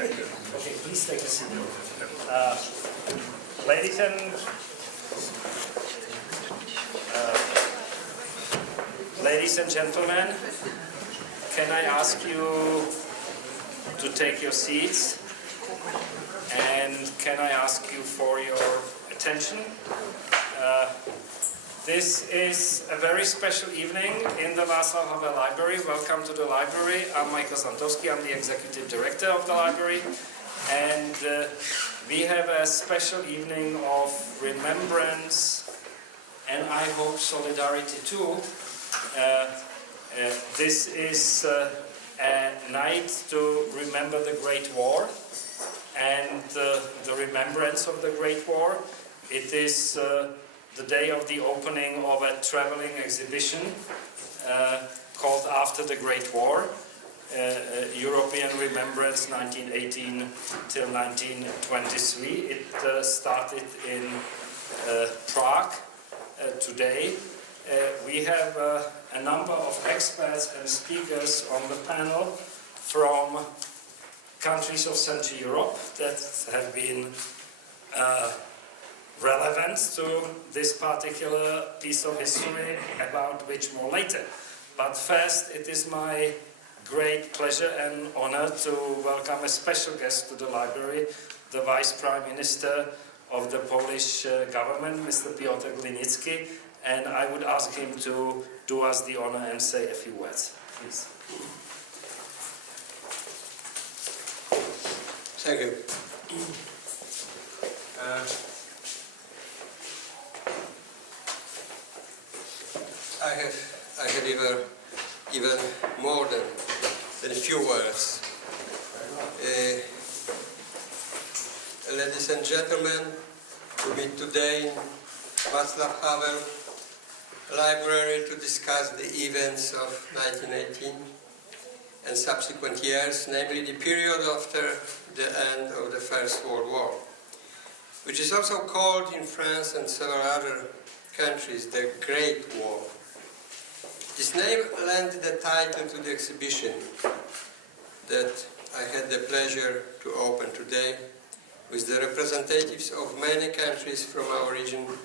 Okay, please take a seat. Ladies and gentlemen, can I ask you to take your seats? And can I ask you for your attention? This is a very special evening in the Václav Havla Library. Welcome to the library. I'm Michael Žantovský, I'm the executive director of the library. And we have a special evening of remembrance and I hope solidarity too. This is a night to remember the Great War and the remembrance of the Great War. It is the day of the opening of a traveling exhibition called After the Great War, European Remembrance 1918 till 1923. It started in Prague today. We have a number of experts and speakers on the panel from countries of Central Europe that have been relevant to this particular piece of history, about which more later. But first, it is my great pleasure and honor to welcome a special guest to the library, the Vice Prime Minister of the Polish government, Mr. Piotr Glinicki, and I would ask him to do us the honor and say a few words. Please. Thank you. I have even more than a few words. Ladies and gentlemen, we meet today in Václav Havel Library to discuss the events of 1918 and subsequent years, namely the period after the end of the First World War, which is also called in France and several other countries the Great War. This name lent the title to the exhibition that I had the pleasure to open today with the representatives of many countries from our region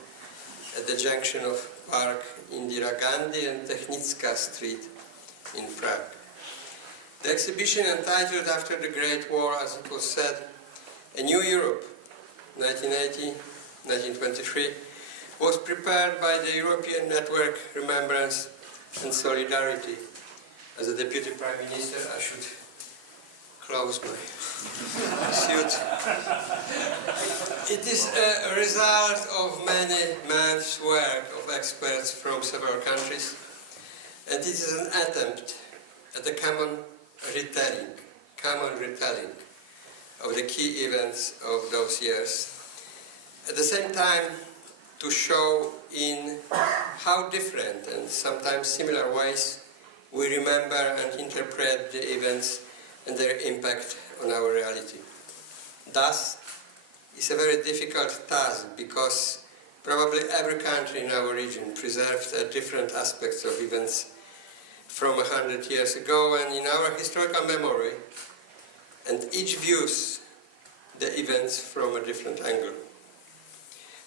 at the junction of Park Indira Gandhi and Technická Street in Prague. The exhibition, entitled After the Great War, as it was said, A New Europe, 1980-1923, was prepared by the European Network Remembrance and Solidarity. As a Deputy Prime Minister, I should close my suit. It is a result of many months' work of experts from several countries, and it is an attempt at a common retelling of the key events of those years. At the same time, to show in how different and sometimes similar ways we remember and interpret the events and their impact on our reality. Thus, it's a very difficult task because probably every country in our region preserved different aspects of events from 100 years ago and in our historical memory, and each views the events from a different angle.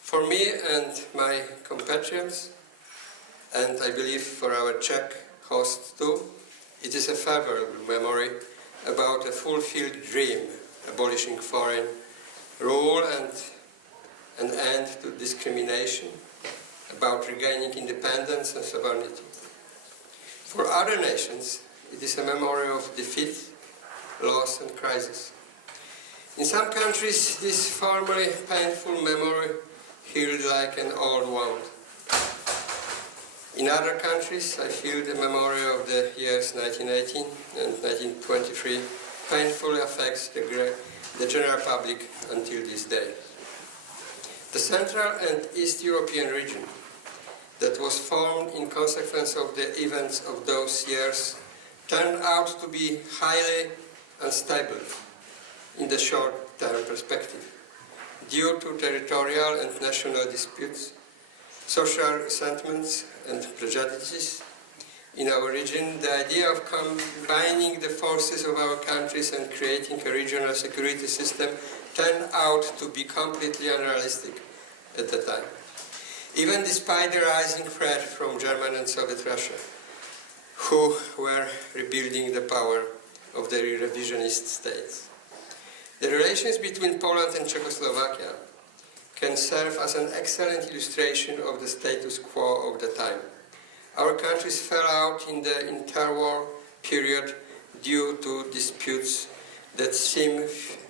For me and my compatriots, and I believe for our Czech hosts too, it is a favorable memory about a fulfilled dream, abolishing foreign rule and an end to discrimination, about regaining independence and sovereignty. For other nations, it is a memory of defeat, loss and crisis. In some countries, this formerly painful memory healed like an old wound. In other countries, I feel the memory of the years 1918 and 1923 painfully affects the general public until this day. The Central and East European region that was formed in consequence of the events of those years turned out to be highly unstable in the short-term perspective, due to territorial and national disputes, social resentments and prejudices, in our region, the idea of combining the forces of our countries and creating a regional security system turned out to be completely unrealistic at the time, even despite the rising threat from German and Soviet Russia, who were rebuilding the power of the revisionist states. The relations between Poland and Czechoslovakia can serve as an excellent illustration of the status quo of the time. Our countries fell out in the interwar period due to disputes that seem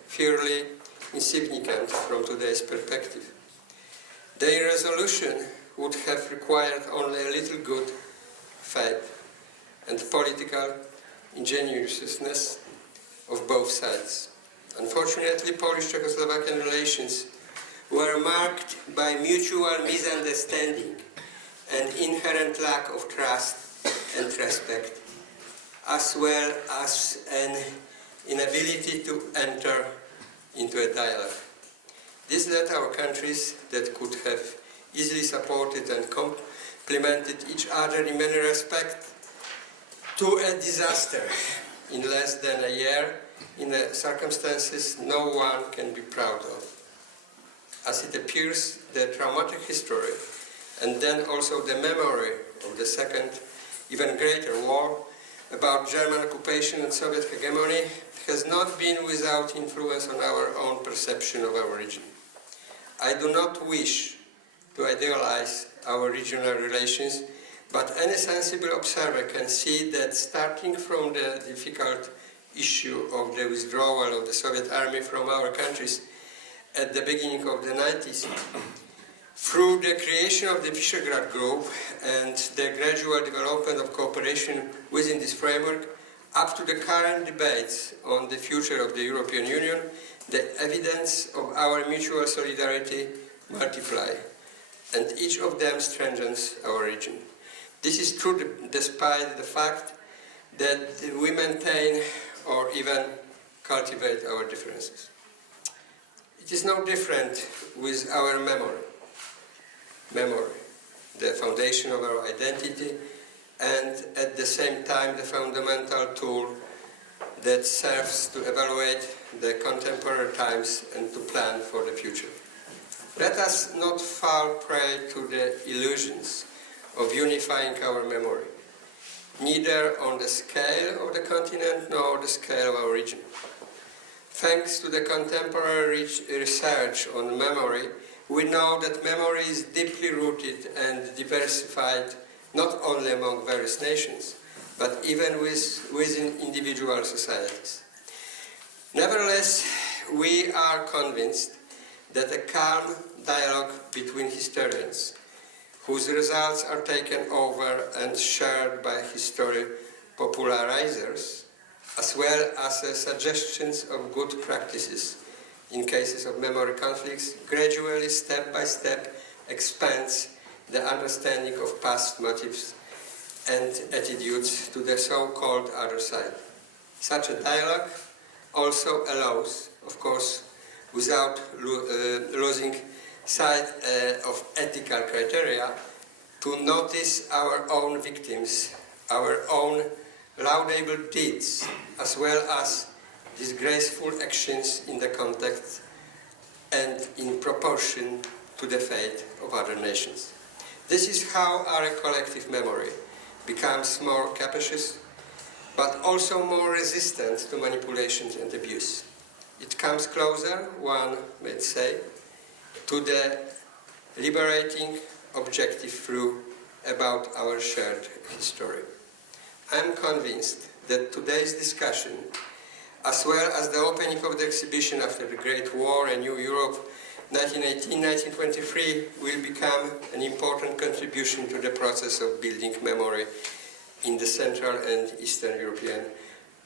fairly insignificant from today's perspective. Their resolution would have required only a little good faith and political ingenuousness of both sides. Unfortunately, Polish-Czechoslovakian relations were marked by mutual misunderstanding and inherent lack of trust and respect, as well as an inability to enter into a dialogue. This led our countries that could have easily supported and complemented each other in many respects to a disaster in less than a year, in circumstances no one can be proud of. As it appears, the traumatic history and then also the memory of the second, even greater war about German occupation and Soviet hegemony has not been without influence on our own perception of our region. I do not wish to idealize our regional relations, but any sensible observer can see that starting from the difficult issue of the withdrawal of the Soviet army from our countries at the beginning of the 90s, through the creation of the Visegrad Group and the gradual development of cooperation within this framework, up to the current debates on the future of the European Union, the evidence of our mutual solidarity multiply, and each of them strengthens our region. This is true despite the fact that we maintain or even cultivate our differences. It is no different with our memory. Memory, the foundation of our identity, and at the same time the fundamental tool that serves to evaluate the contemporary times and to plan for the future. Let us not fall prey to the illusions of unifying our memory, neither on the scale of the continent nor the scale of our region. Thanks to the contemporary research on memory, we know that memory is deeply rooted and diversified not only among various nations, but even within individual societies. Nevertheless, we are convinced that a calm dialogue between historians, whose results are taken over and shared by history popularizers, as well as suggestions of good practices in cases of memory conflicts, gradually, step by step, expands the understanding of past motives and attitudes to the so-called other side. Such a dialogue also allows, of course, without losing sight of ethical criteria, to notice our own victims, our own laudable deeds, as well as disgraceful actions in the context and in proportion to the fate of other nations. This is how our collective memory becomes more capacious, but also more resistant to manipulations and abuse. It comes closer, one might say, to the liberating objective truth about our shared history. I am convinced that today's discussion, as well as the opening of the exhibition after the Great War, A New Europe, 1918-1923, will become an important contribution to the process of building memory in the Central and Eastern European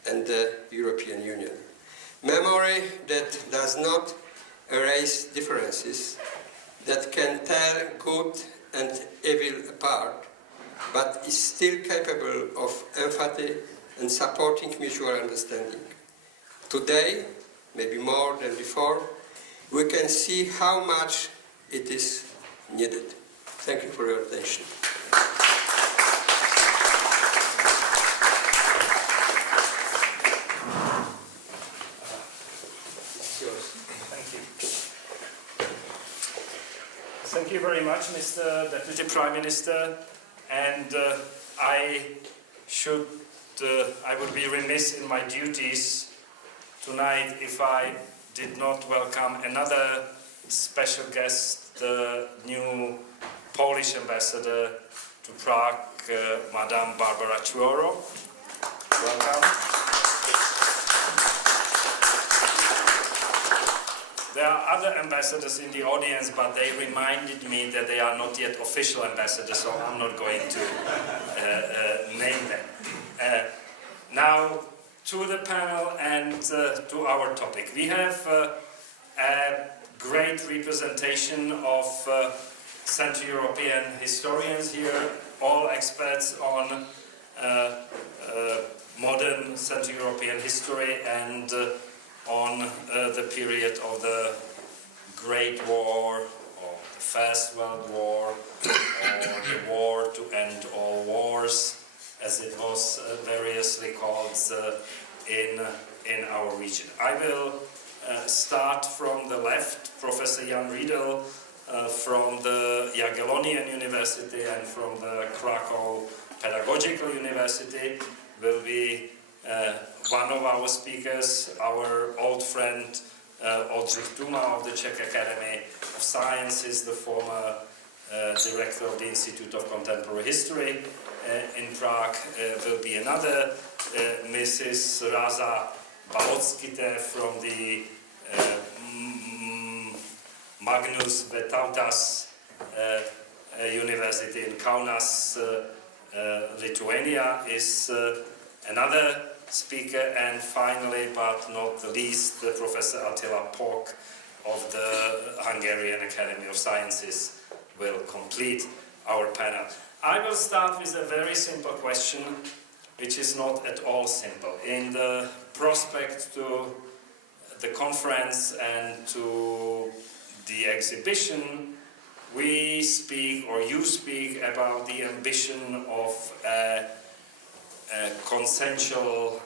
and the European Union. Memory that does not erase differences, that can tell good and evil apart, but is still capable of empathy and supporting mutual understanding. Today, maybe more than before, we can see how much it is needed. Thank you for your attention. Thank you very much, Mr. Deputy Prime Minister. And I would be remiss in my duties tonight if I did not welcome another special guest, the new Polish ambassador to Prague, Madame Barbara Chuoro. Welcome. There are other ambassadors in the audience, but they reminded me that they are not yet official ambassadors, so I'm not going to name them. Now, to the panel and to our topic. We have a great representation of Central European historians here, all experts on modern Central European history and on the period of the Great War, or the First World War, or the War to End All Wars, as it was variously called in our region. I will start from the left. Professor Jan Rydel from the Jagiellonian University and from the Krakow Pedagogical University will be one of our speakers, our old friend Oldřich Tůma of the Czech Academy of Sciences, the former director of the Institute of Contemporary History in Prague, will be another, Mrs. Rasa Balockaite from the Magnus Vytautas University in Kaunas, Lithuania, is another speaker, and finally, but not the least, the Professor Attila Pok of the Hungarian Academy of Sciences will complete our panel. I will start with a very simple question, which is not at all simple. In the prospect to the conference and to the exhibition, we speak, or you speak, about the ambition of a consensual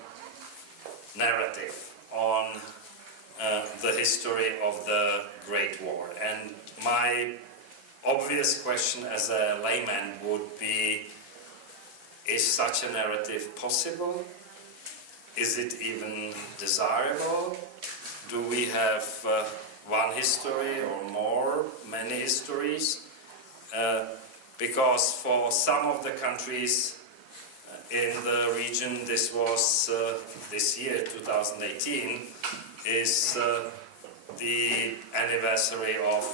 narrative on the history of the Great War. And my obvious question as a layman would be, is such a narrative possible? Is it even desirable? Do we have one history or more, many histories? Because for some of the countries in the region, this was this year, 2018, is the anniversary of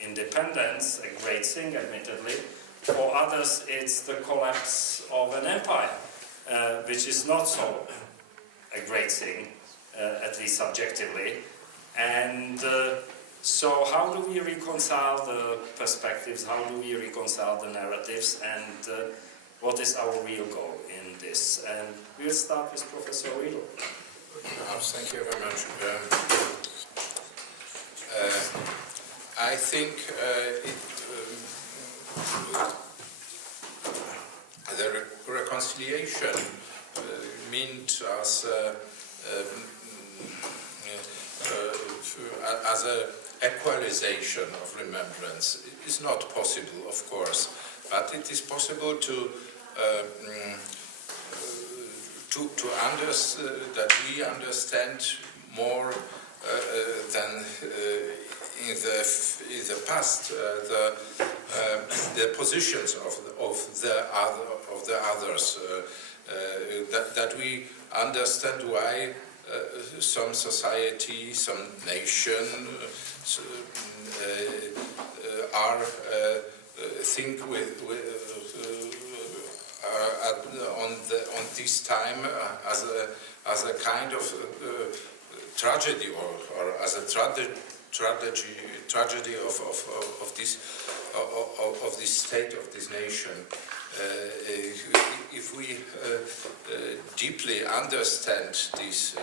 independence, a great thing, admittedly. For others, it's the collapse of an empire, which is not so a great thing, at least subjectively. And so how do we reconcile the perspectives? How do we reconcile the narratives? And what is our real goal in this? And we'll start with Professor Rydel. Thank you very much. I think the reconciliation meant as an equalization of remembrance is not possible, of course, but it is possible to understand that we understand more than in the past the positions of the others, that we understand why some society, some nation are think on this time as a kind of tragedy or as a tragedy of this state of this nation. If we deeply understand this,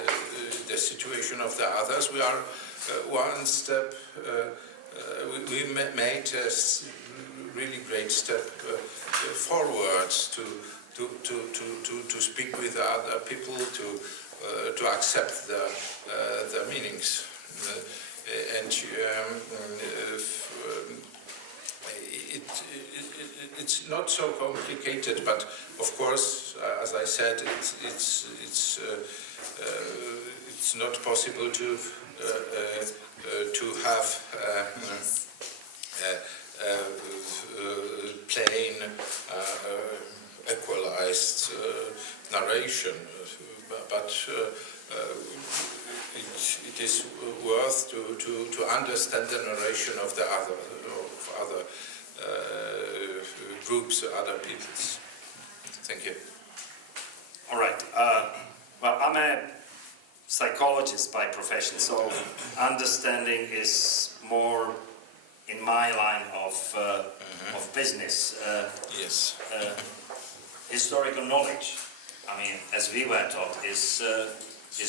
the situation of the others, we are one step. We made a really great step forward to speak with other people, to accept the meanings. it's not so complicated, but of course, as I said, it's not possible to have plain, equalized narration, but it is worth to understand the narration of the other groups, other peoples. Thank you. All right. Well, I'm a psychologist by profession, so understanding is more in my line of business. Yes. Historical knowledge, I mean, as we were taught, is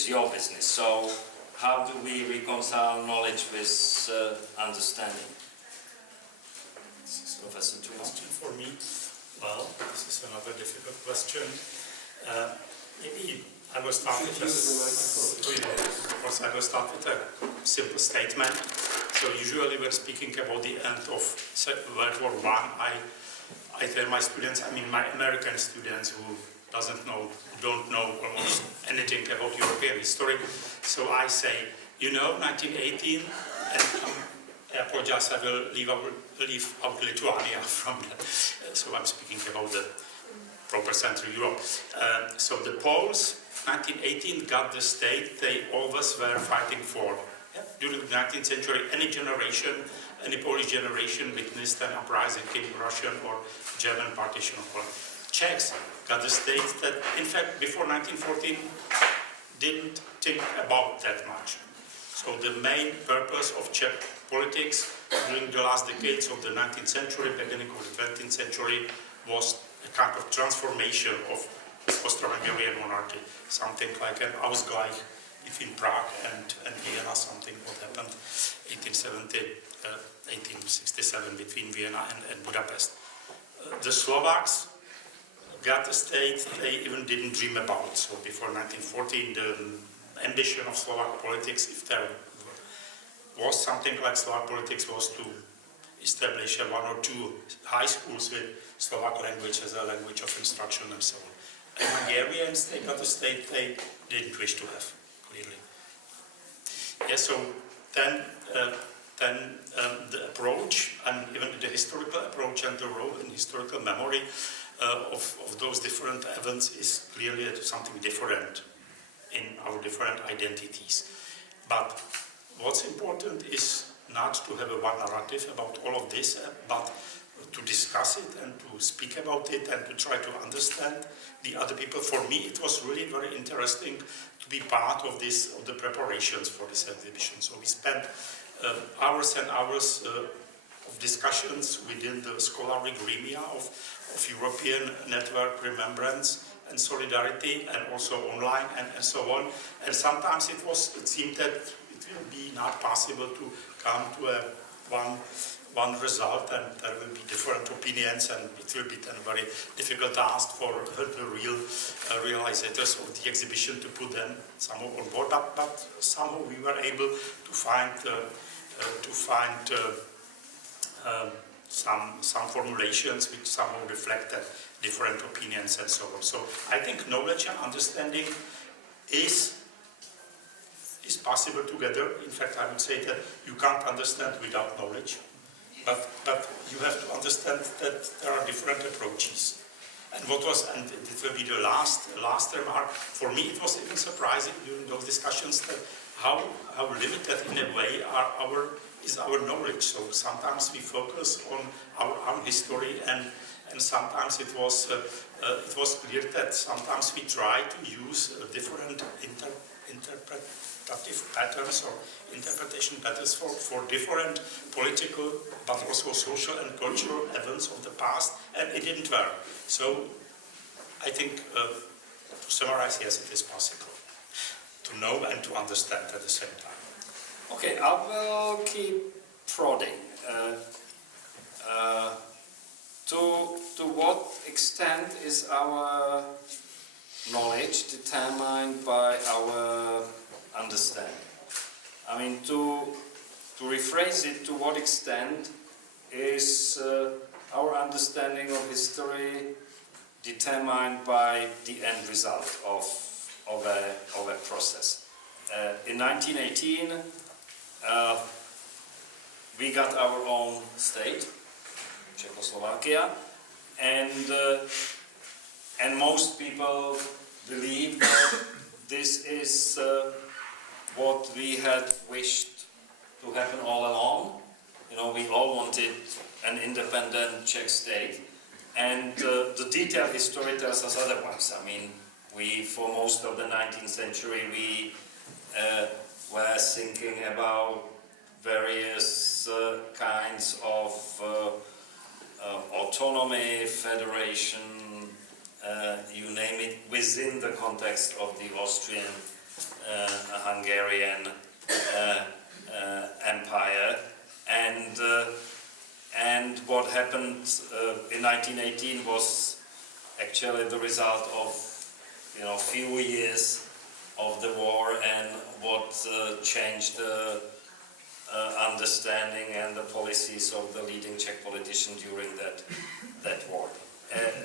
your business. So, how do we reconcile knowledge with understanding? Professor Tůma? Question for me. Well, this is another difficult question. Maybe I will start with a simple statement. So usually when speaking about the end of World War I tell my students, I mean my American students who don't know almost anything about European history. So I say, 1918, and I apologize, I will leave out Lithuania from that. So I'm speaking about the proper Central Europe. So the Poles, 1918, got the state they always were fighting for. Yeah. During the 19th century, any Polish generation witnessed an uprising in Russian or German partition of Poland. Czechs got the state that, in fact, before 1914, didn't think about that much. So the main purpose of Czech politics during the last decades of the 19th century, beginning of the 20th century, was a kind of transformation of Austro-Hungarian monarchy, something like an Ausgleich between Prague and Vienna, something what happened 1867 between Vienna and Budapest. The Slovaks got a state they even didn't dream about. So before 1914, the ambition of Slovak politics, if there was something like Slovak politics, was to establish one or two high schools with Slovak language as a language of instruction and so on. And Hungarians, they got a state they didn't wish to have, clearly. Yeah, so then the approach, and even the historical approach and the role in historical memory of those different events is clearly something different in our different identities. But what's important is not to have one narrative about all of this, but to discuss it and to speak about it and to try to understand the other people. For me, it was really very interesting to be part of the preparations for this exhibition. So we spent hours and hours of discussions within the scholarly gremia of European network remembrance and solidarity, and also online and so on. And sometimes it seemed that it will be not possible to come to one result, and there will be different opinions, and it will be then a very difficult task for the real realizers of the exhibition to put them somehow on board. But somehow we were able to find some formulations which somehow reflected different opinions and so on. So I think knowledge and understanding is possible together. In fact, I would say that you can't understand without knowledge, but you have to understand that there are different approaches. And it will be the last remark. For me, it was even surprising during those discussions that how limited in a way is our knowledge. So sometimes we focus on our own history, and sometimes it was clear that sometimes we try to use different interpretative patterns or interpretation patterns for different political but also social and cultural events of the past, and it didn't work. So I think, to summarize, yes, it is possible to know and to understand at the same time. Okay, I will keep prodding. To what extent is our knowledge determined by our understanding? I mean, to rephrase it, to what extent is our understanding of history determined by the end result of a process. In 1918, we got our own state, Czechoslovakia, and most people believe that this is what we had wished to happen all along. You know, we all wanted an independent Czech state, and the detailed history tells us otherwise. I mean, for most of the 19th century, we were thinking about various kinds of autonomy, federation, you name it, within the context of the Austrian, Hungarian Empire, and what happened in 1918 was actually the result of few years of the war, and what changed the understanding and the policies of the leading Czech politician during that war.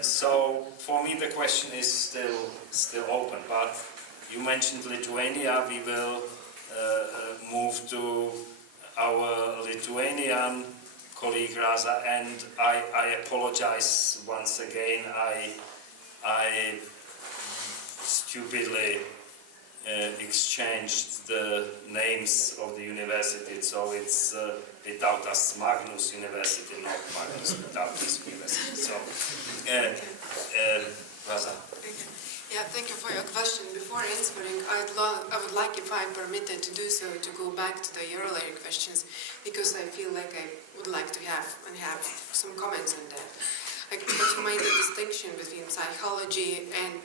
So for me the question is still open, but you mentioned Lithuania. We will move to our Lithuanian colleague Rasa, and I apologize once again. I stupidly exchanged the names of the university, so it's Vytautas Magnus University, not Magnus Vytautas University. So, Rasa. Yeah, thank you for your question. Before answering, I would like, if I'm permitted to do so, to go back to the earlier questions, because I feel like I would like to have some comments on that. But you made a distinction between psychology and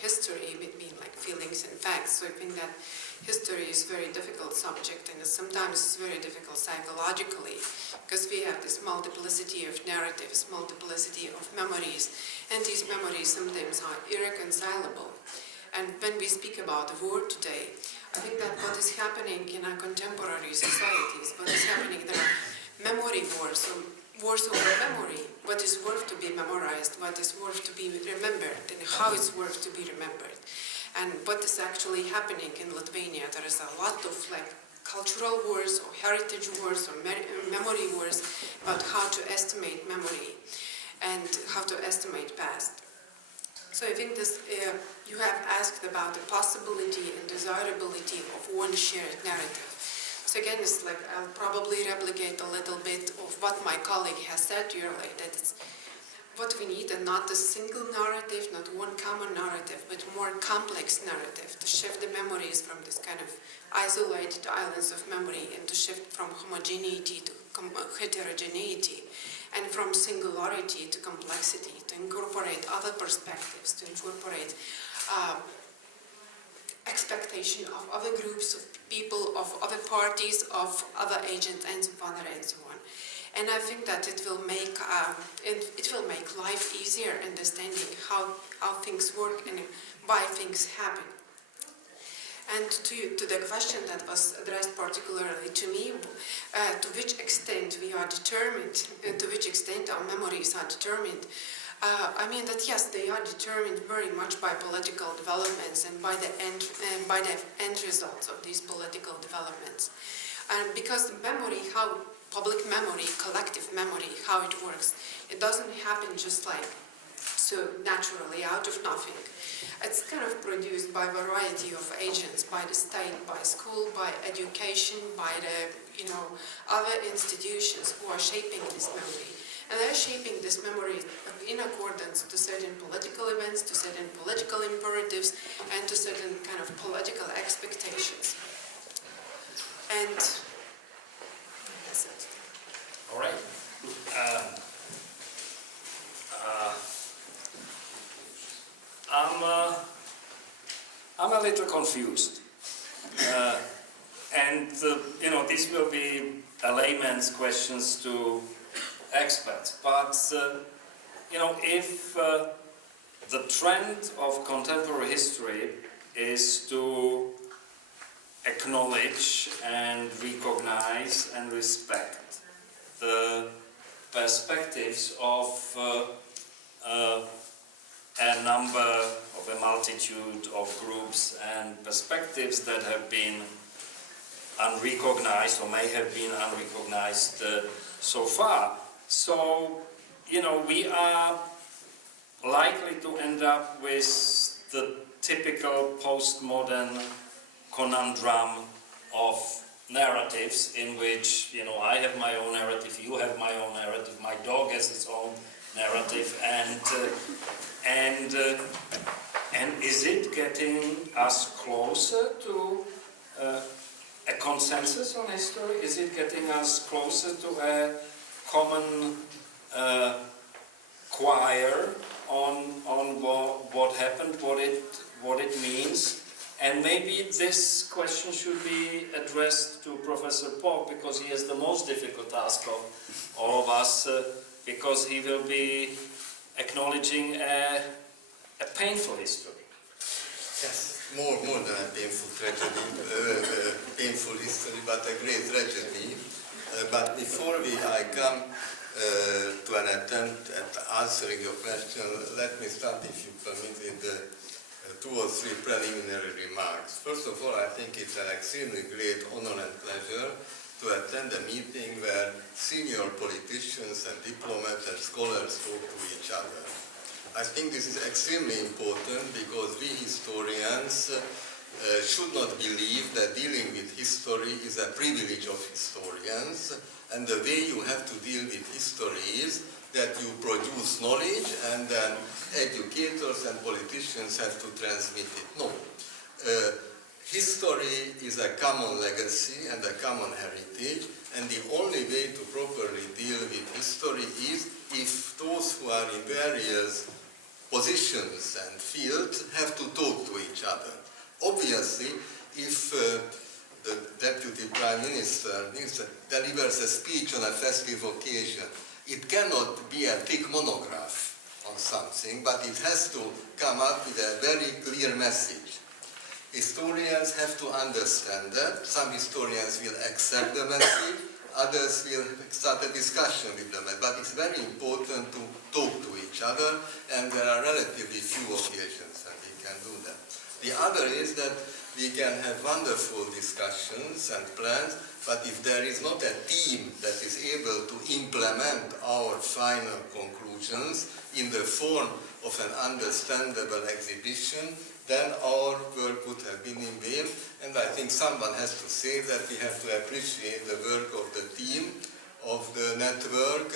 history, between like feelings and facts. So I think that history is a very difficult subject, and sometimes it's very difficult psychologically, because we have this multiplicity of narratives, multiplicity of memories, and these memories sometimes are irreconcilable. And when we speak about the war today, I think that what is happening in our contemporary societies, what is happening, there are memory wars, so wars over memory, what is worth to be memorized, what is worth to be remembered, and how it's worth to be remembered. And what is actually happening in Lithuania, there is a lot of like cultural wars or heritage wars or memory wars about how to estimate memory and how to estimate past. So I think this, you have asked about the possibility and desirability of one shared narrative. So again, it's like I'll probably replicate a little bit of what my colleague has said earlier, that it's what we need, and not a single narrative, not one common narrative, but more complex narrative to shift the memories from this kind of isolated islands of memory and to shift from homogeneity to heterogeneity, and from singularity to complexity, to incorporate other perspectives, to incorporate expectation of other groups of people, of other parties, of other agents, and so on and so on. And I think that it will make life easier, understanding how things work and why things happen. And to the question that was addressed particularly to me, to which extent we are determined, to which extent our memories are determined, I mean that yes, they are determined very much by political developments and by the end results of these political developments. And because memory, how public memory, collective memory, how it works, it doesn't happen just like so naturally out of nothing. It's kind of produced by a variety of agents, by the state, by school, by education, by the other institutions who are shaping this memory. And they're shaping this memory in accordance to certain political events, to certain political imperatives, and to certain kind of political expectations. And that's it. All right. I'm a little confused, and these will be a layman's questions to experts. But if the trend of contemporary history is to acknowledge and recognize and respect the perspectives of a number of a multitude of groups and perspectives that have been unrecognized or may have been unrecognized so far. So, you know, we are likely to end up with the typical postmodern conundrum of narratives in which, you know, I have my own narrative, you have my own narrative, my dog has its own narrative, and is it getting us closer to a consensus on history? Is it getting us closer to a common choir on what happened, what it means? And maybe this question should be addressed to Professor Pok, because he has the most difficult task of all of us, because he will be acknowledging a painful history. Yes, more than a painful tragedy, painful history, but a great tragedy. But before I come to an attempt at answering your question, let me start, if you permit, with 2 or 3 preliminary remarks. First of all, I think it's an extremely great honor and pleasure to attend a meeting where senior politicians and diplomats and scholars talk to each other. I think this is extremely important because we historians should not believe that dealing with history is a privilege of historians, and the way you have to deal with history is that you produce knowledge and then educators and politicians have to transmit it. No. History is a common legacy and a common heritage, and the only way to properly deal with history is if those who are in various positions and fields have to talk to each other. Obviously, if the Deputy Prime Minister delivers a speech on a festive occasion, it cannot be a thick monograph on something, but it has to come up with a very clear message. Historians have to understand that. Some historians will accept the message, others will start a discussion with them. But it's very important to talk to each other, and there are relatively few occasions when we can do that. The other is that we can have wonderful discussions and plans, but if there is not a team that is able to implement our final conclusions in the form of an understandable exhibition, then our work would have been in vain. And I think someone has to say that we have to appreciate the work of the team, of the network,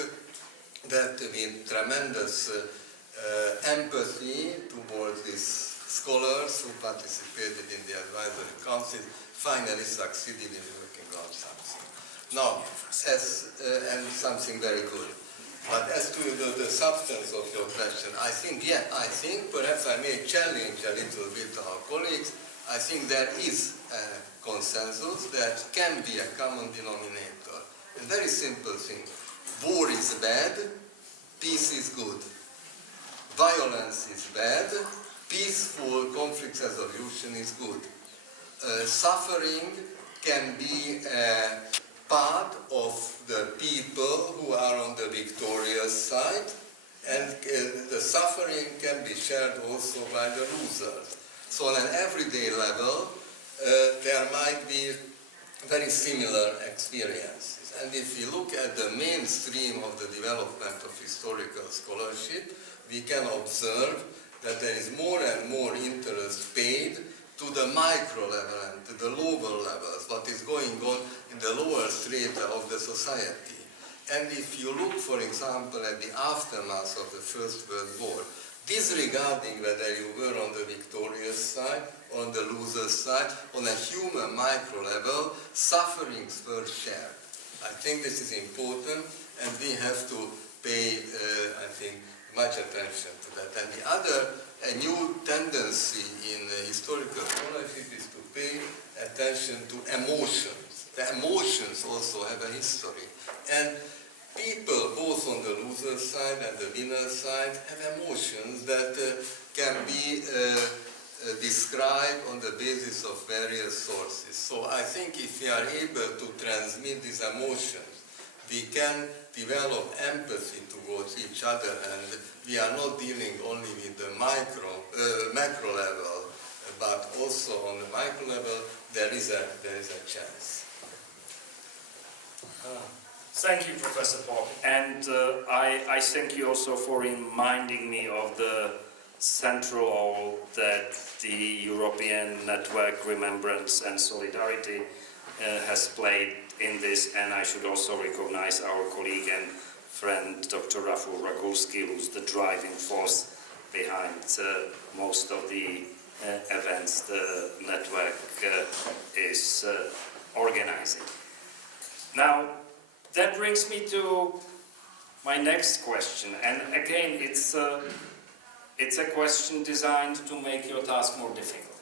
that with tremendous empathy towards these scholars who participated in the advisory council finally succeeded in working on something. Now, and something very good. But as to the substance of your question, I think perhaps I may challenge a little bit our colleagues. I think there is a consensus that can be a common denominator. A very simple thing. War is bad, peace is good. Violence is bad, peaceful conflict resolution is good. Suffering can be a part of the people who are on the victorious side, and the suffering can be shared also by the losers. So on an everyday level, there might be very similar experiences. And if we look at the mainstream of the development of historical scholarship, we can observe that there is more and more interest paid to the micro level and to the lower levels, what is going on in the lower strata of the society. And if you look, for example, at the aftermath of the First World War, disregarding whether you were on the victorious side or on the loser side, on a human micro level, sufferings were shared. I think this is important, and we have to pay, I think, much attention to that. And the other, a new tendency in historical scholarship is to pay attention to emotions. The emotions also have a history. And people, both on the loser side and the winner side, have emotions that can be described on the basis of various sources. So I think if we are able to transmit these emotions we can develop empathy towards each other, and we are not dealing only with the macro level, but also on the micro level there is a chance. Thank you, Professor Pok, and I thank you also for reminding me of the central role that the European Network Remembrance and Solidarity has played in this, and I should also recognize our colleague and friend Dr. Rafał Ragulski, who's the driving force behind most of the events the network is organizing. Now, that brings me to my next question, and again, it's a question designed to make your task more difficult.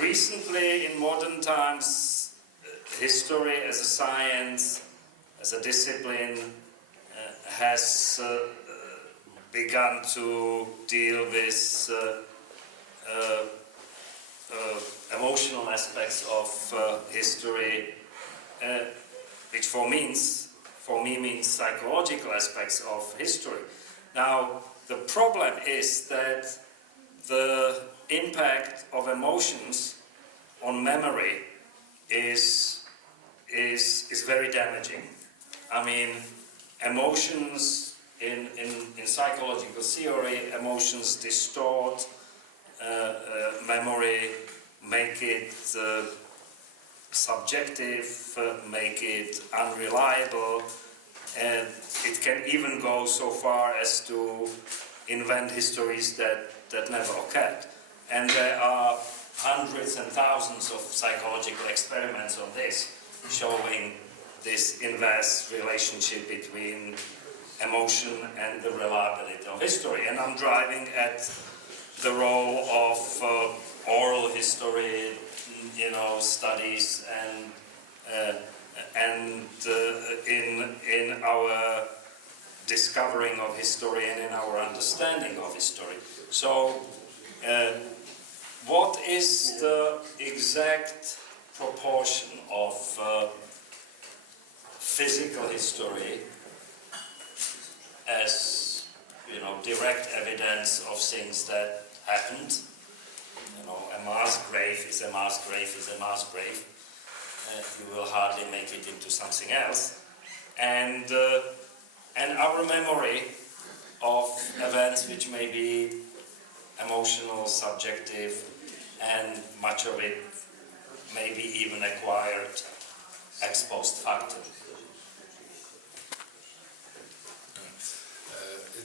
Recently, in modern times, history as a science, as a discipline, has begun to deal with emotional aspects of history, which for me means psychological aspects of history. Now, the problem is that the impact of emotions on memory is very damaging. I mean, emotions in psychological theory, emotions distort memory, make it subjective, make it unreliable, and it can even go so far as to invent histories that never occurred. And there are hundreds and thousands of psychological experiments on this, showing this inverse relationship between emotion and the reliability of history. And I'm driving at the role of oral history, studies and in our discovering of history and in our understanding of history. So, what is the exact proportion of physical history as direct evidence of things that happened? A mass grave is a mass grave is a mass grave. You will hardly make it into something else. And our memory of events which may be emotional, subjective, and much of it may be even acquired ex post factum.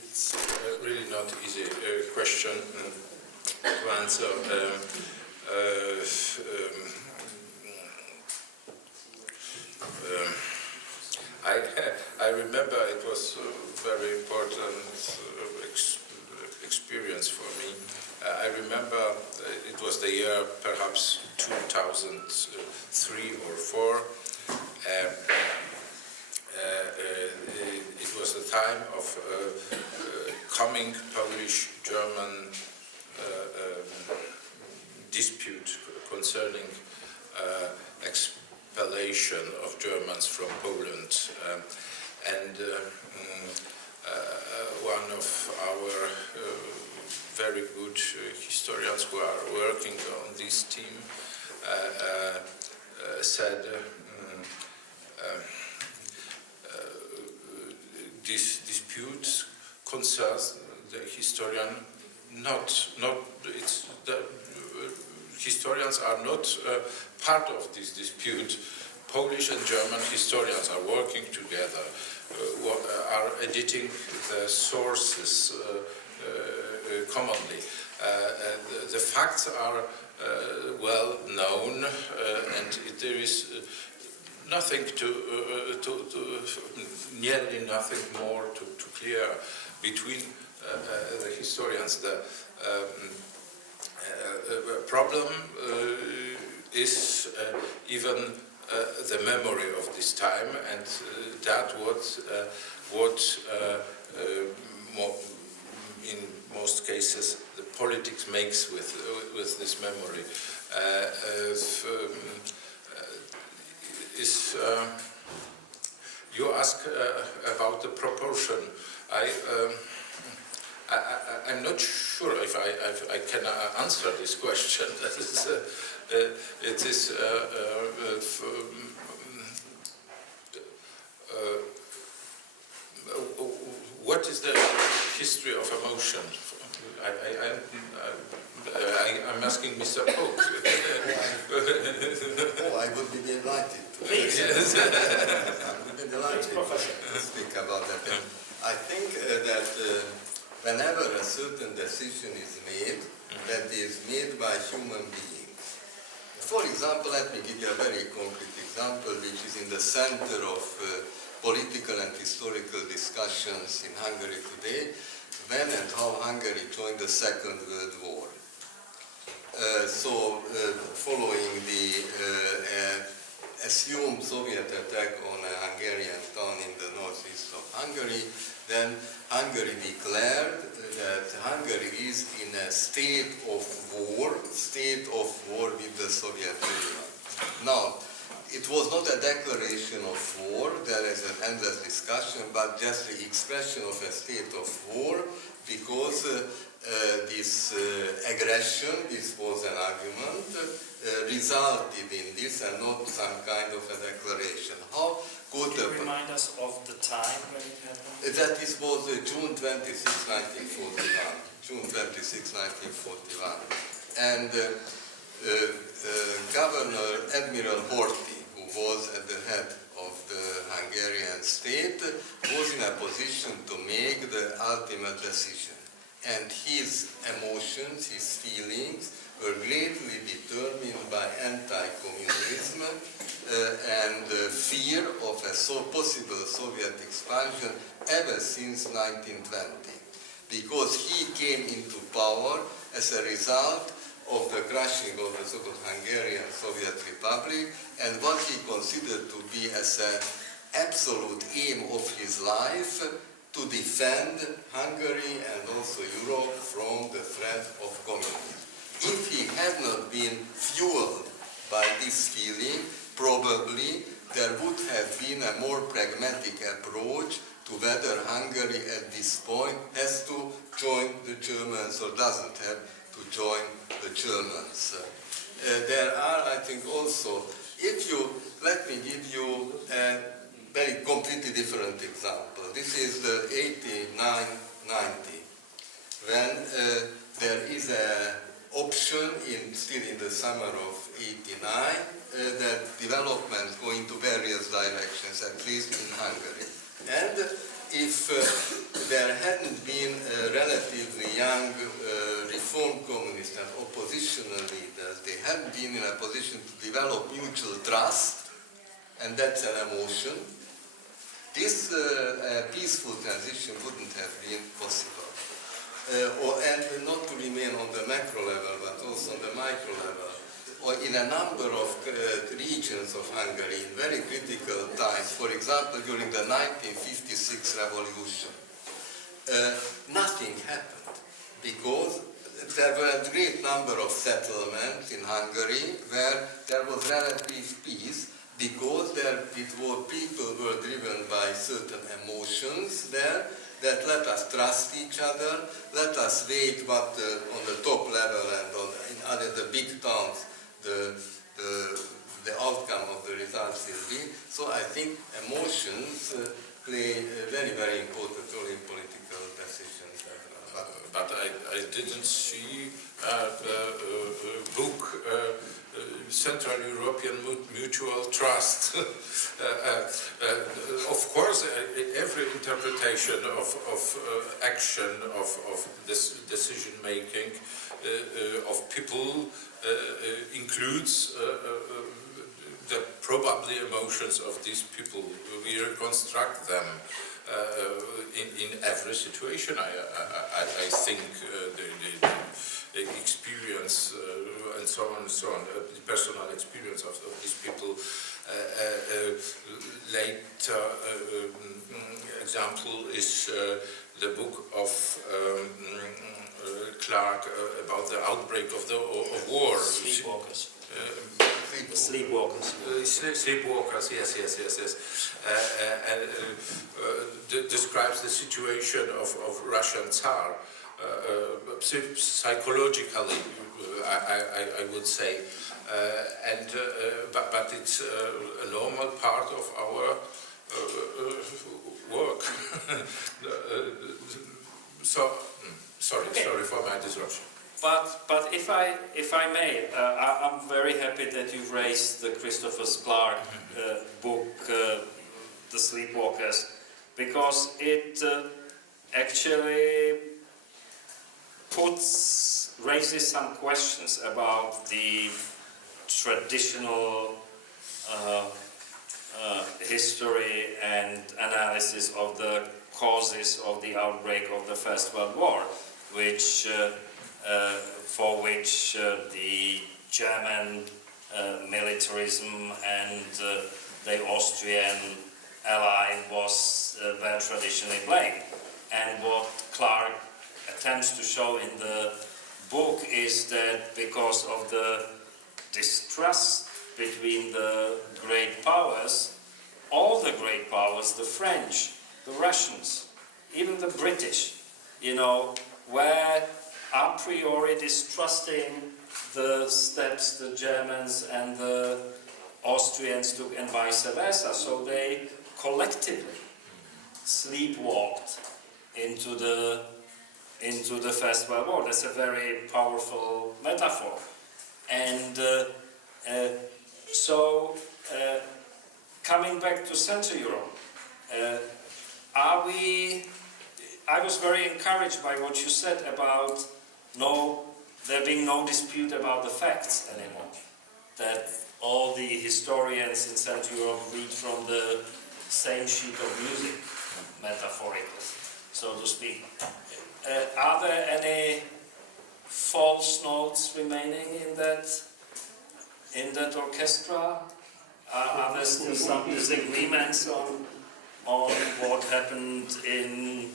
It's really not easy question to answer. I remember it was a very important experience for me. I remember it was the year perhaps 2003 or 4. It was the time of coming Polish-German dispute concerning expulsion of Germans from Poland, and one of our very good historians who are working on this team said this dispute concerns the historian historians are not part of this dispute. Polish and German historians are working together, are editing the sources commonly. The facts are well known, and there is nothing nearly nothing more to clear between the historians. The problem is even the memory of this time, and that what in most cases the politics makes with this memory. You ask about the proportion. I'm not sure if I can answer this question. It is what is the history of emotion? I'm asking Mr. Pok. Oh, I would be delighted to. Please. Yes. I would be delighted to speak about that. I think that whenever a certain decision is made, that is made by human beings. For example, let me give you a very concrete example which is in the center of political and historical discussions in Hungary today, when and how Hungary joined the Second World War. Following the assumed Soviet attack on a Hungarian town in the northeast of Hungary, then Hungary declared that Hungary is in a state of war with the Soviet Union. Now, it was not a declaration of war, there is an endless discussion, but just the expression of a state of war, because this aggression, this was an argument, resulted in this and not some kind of a declaration. How could Can you remind us of the time when it happened? that this was June 26, 1941. June 26, 1941. And Governor Admiral Horthy, who was at the head of the Hungarian state, was in a position to make the ultimate decision. And his emotions, his feelings, were greatly determined by anti-communism and fear of a possible Soviet expansion ever since 1920. Because he came into power as a result of the crushing of the so-called Hungarian Soviet Republic, and what he considered to be as an absolute aim of his life, to defend Hungary and also Europe from the threat of communism. If he had not been fueled by this feeling, probably there would have been a more pragmatic approach to whether Hungary at this point has to join the Germans or doesn't have to join the Germans. There are, I think, also, let me give you a very completely different example. This is the 89-90, when there is an option, still in the summer of 89, that developments go into various directions, at least in Hungary. And if there hadn't been relatively young reform communist and oppositional leaders, they hadn't been in a position to develop mutual trust, and that's an emotion, this peaceful transition wouldn't have been possible. And not to remain on the macro level, but also on the micro level, or in a number of regions of Hungary in very critical times, for example, during the 1956 revolution, nothing happened because there were a great number of settlements in Hungary where there was relative peace, because people were driven by certain emotions there, that let us trust each other, let us wait what on the top level and in other the big towns the outcome of the results will be. So I think emotions play a very, very important role in political decisions. But I didn't see the book Central European Mutual Trust. Of course, every interpretation of action, of this decision making of people includes the probably emotions of these people. We reconstruct them in every situation. I think the experience and so on, the personal experience of these people. Later example is the book of Clark about the outbreak of war. Sleepwalkers. Sleepwalkers. Sleepwalkers, yes. Describes the situation of Russian Tsar psychologically, I would say, but it's a normal part of our work. So, sorry for my disruption. But if I may, I'm very happy that you've raised the Christopher Clark book, The Sleepwalkers, because it actually raises some questions about the traditional history and analysis of the causes of the outbreak of the First World War, for which the German militarism and the Austrian ally were traditionally blamed. And what Clark attempts to show in the book is that because of the distrust between the great powers, all the great powers, the French, the Russians, even the British, were a priori distrusting the steps the Germans and the Austrians took and vice versa. So they collectively sleepwalked into the First World War. That's a very powerful metaphor. And so coming back to Central Europe, I was very encouraged by what you said about there being no dispute about the facts anymore. That all the historians in Central Europe read from the same sheet of music, metaphorically, so to speak. Are there any false notes remaining in that orchestra? Are there still some disagreements on what happened in?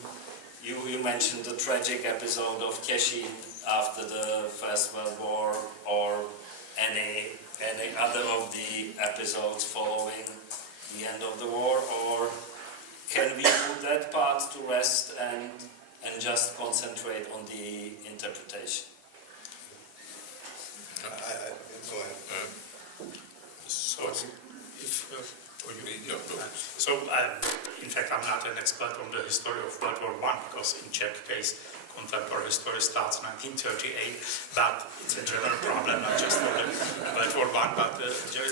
You mentioned the tragic episode of Těšín after the First World War, or any other of the episodes following the end of the war, or can we put that part to rest and just concentrate on the interpretation? Go ahead. In fact, I'm not an expert on the history of World War I, because in Czech case, contemporary history starts 1938, but it's a general problem, not just for the World War I.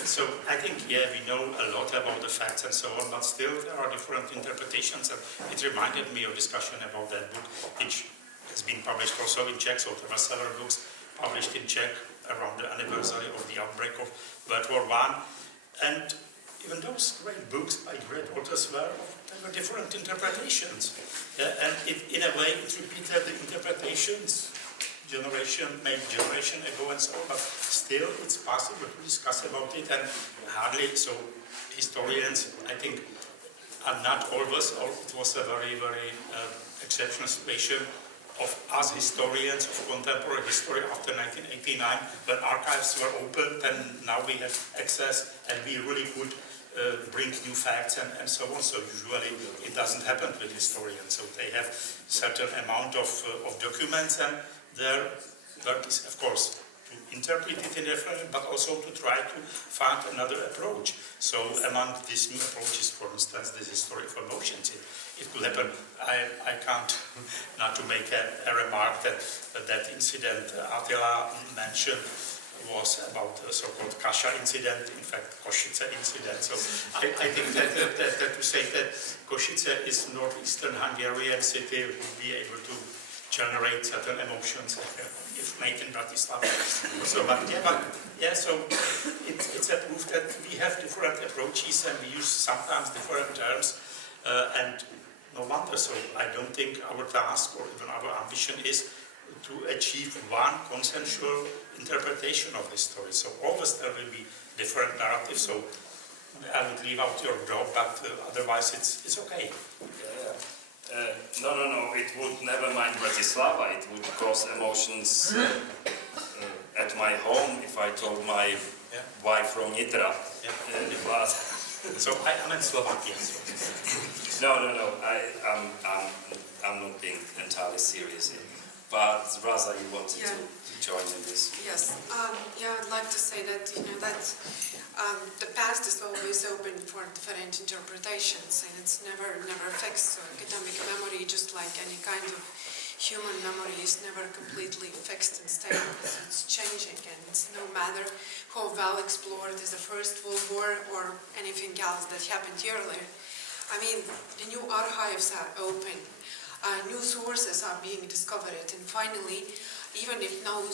So I think, we know a lot about the facts and so on, but still there are different interpretations. And it reminded me of discussion about that book, which has been published also in Czech. So there were several books published in Czech around the anniversary of the outbreak of World War I. And even those great books by great authors there were different interpretations. And in a way it repeated the interpretations generation ago and so on, but still it's possible to discuss about it, and hardly so historians, I think, are not always, or it was a very, very exceptional situation of us historians of contemporary history after 1989, when archives were opened and now we have access and we really could bring new facts and so on. So usually it doesn't happen with historians. So they have certain amount of documents, and their work is, of course, to interpret it in different, but also to try to find another approach. So among these new approaches, for instance, this history of emotions, it could happen. I can't not to make a remark that incident Attila mentioned was about the so-called Kaša incident, in fact, Košice incident. So I think that to say that Košice is northeastern Hungarian city would be able to generate certain emotions if made in Bratislava. So it's a proof that we have different approaches and we use sometimes different terms, and no wonder. So I don't think our task or even our ambition is to achieve one consensual interpretation of this story. So always there will be different narratives. So I would leave out your job, but otherwise it's okay. No, it would never mind Bratislava. It would cause emotions at my home if I told my wife from Nitra. But So I am in Slovakia. no, I'm not being entirely serious here. But Rasa, you wanted to join in this? Yes, I'd like to say that that the past is always open for different interpretations, and it's never fixed. So academic memory, just like any kind of human memory, is never completely fixed and stable. So it's changing, and it's no matter how well explored is the First World War or anything else that happened earlier. I mean, the new archives are open. New sources are being discovered, and finally, even if no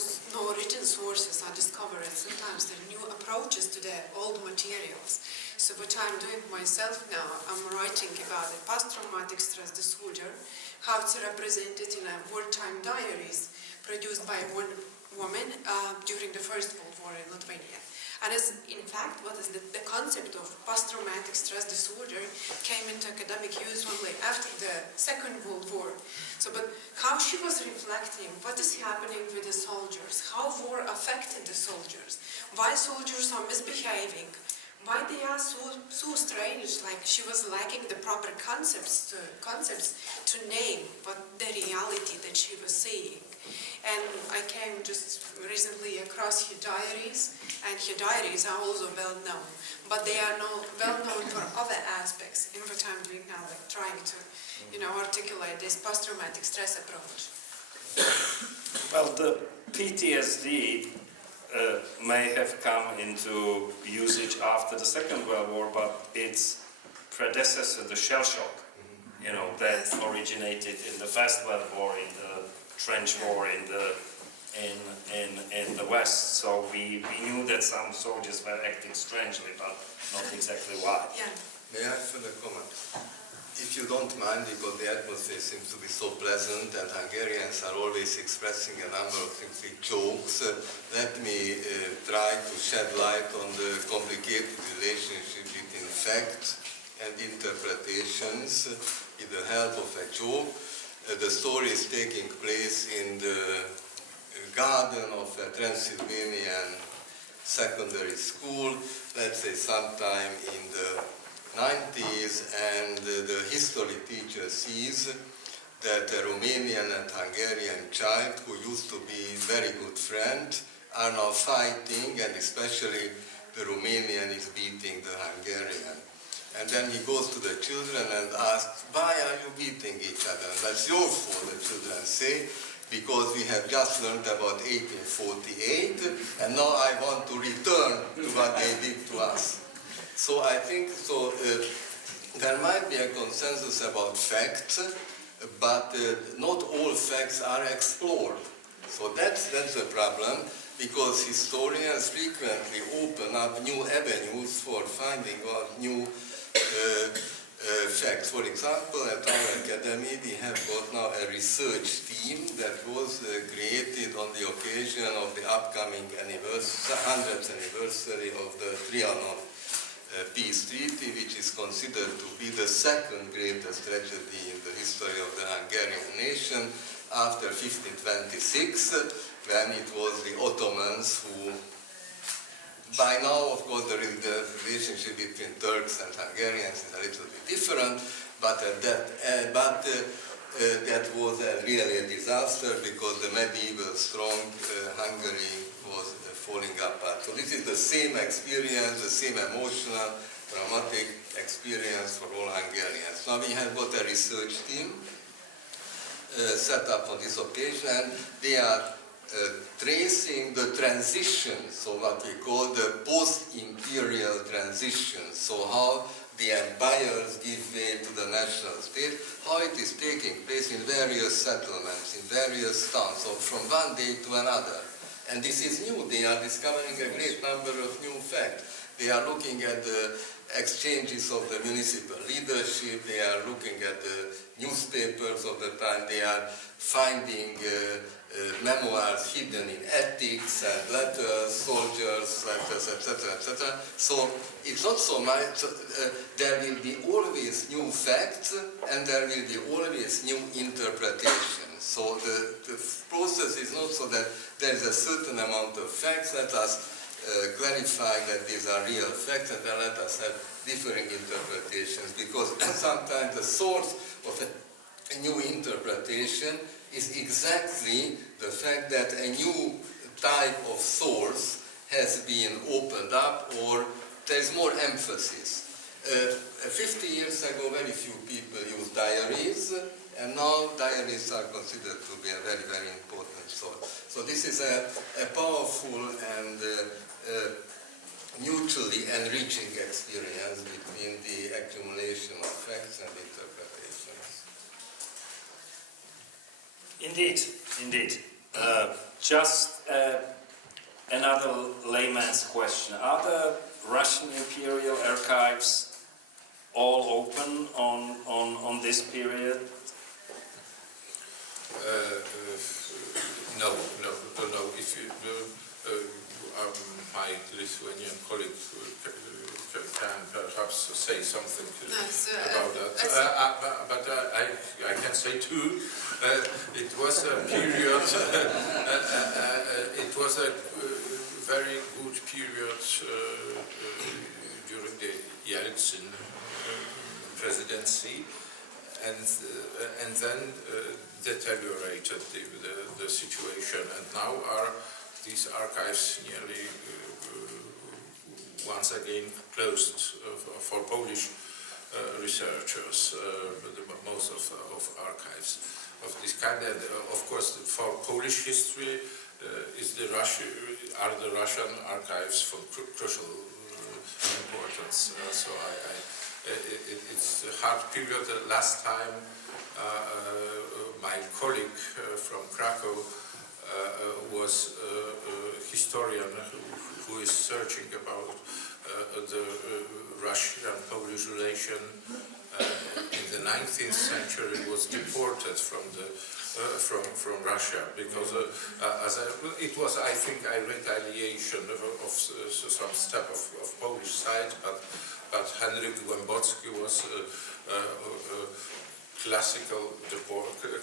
written sources are discovered, sometimes there are new approaches to the old materials. So what I'm doing myself now, I'm writing about the post-traumatic stress disorder, how it's represented in wartime diaries produced by one woman during the First World War in Lithuania. And as, in fact, what is the concept of post-traumatic stress disorder came into academic use only after the Second World War. So, but how she was reflecting, what is happening with the soldiers, how war affected the soldiers, why soldiers are misbehaving, why they are so strange, like she was lacking the proper concepts to name what the reality that she was seeing. And I came just recently across her diaries, and her diaries are also well known, but they are well known for other aspects in what I'm doing now, like trying to, articulate this post-traumatic stress approach. Well, the PTSD may have come into usage after the Second World War, but its predecessor, the shell shock, that originated in the First World War, in the trench war in the West. So we knew that some soldiers were acting strangely, but not exactly why. Yeah. May I further comment? If you don't mind, because the atmosphere seems to be so pleasant and Hungarians are always expressing a number of things with jokes, let me try to shed light on the complicated relationship between fact and interpretations with the help of a joke. The story is taking place in the garden of a Transylvanian secondary school, let's say sometime in the 90s, and the history teacher sees that a Romanian and Hungarian child who used to be very good friends are now fighting, and especially the Romanian is beating the Hungarian. And then he goes to the children and asks, why are you beating each other? And that's your fault, the children say, because we have just learned about 1848, and now I want to return to what they did to us. So I think there might be a consensus about facts, but not all facts are explored. So that's the problem, because historians frequently open up new avenues for finding out new facts. For example, at our academy we have got now a research team that was created on the occasion of the upcoming 100th anniversary of the Trianon peace treaty, which is considered to be the second greatest tragedy in the history of the Hungarian nation after 1526, when it was the Ottomans who, by now, of course, the relationship between Turks and Hungarians is a little bit different, but that was really a disaster, because the medieval strong Hungary was falling apart. So this is the same experience, the same emotional, traumatic experience for all Hungarians. Now we have got a research team set up on this occasion, and they are tracing the transition, so what we call the post-imperial transition, so how the empires give way to the national state, how it is taking place in various settlements, in various towns, so from one day to another. And this is new. They are discovering a great number of new facts. They are looking at the exchanges of the municipal leadership, they are looking at the newspapers of the time, they are finding memoirs hidden in attics and letters, soldiers' letters, etc., etc. So it's not so much, there will be always new facts and there will be always new interpretations. So the process is not so that there is a certain amount of facts, let us clarify that these are real facts and then let us have differing interpretations, because sometimes the source of a new interpretation is exactly the fact that a new type of source has been opened up, or there is more emphasis. 50 years ago, very few people used diaries, and now diaries are considered to be a very, very important source. So this is a powerful and mutually enriching experience between the accumulation of facts and interpretations. Indeed, indeed. Just another layman's question. Are the Russian imperial archives all open on this period? No. If you, my Lithuanian colleague can perhaps say something about that. But I can say too, it was a period, it was a very good period during the Yeltsin presidency, and then deteriorated the situation, and now these archives nearly once again closed for Polish researchers, most of archives of this kind. And of course, for Polish history, are the Russian archives for crucial importance. So it's a hard period. Last time, my colleague from Krakow was a historian who is searching about the Russian-Polish relation in the 19th century, was deported from Russia because it was, I think, a retaliation of some step of Polish side, but Henryk Głębocki was classic deported.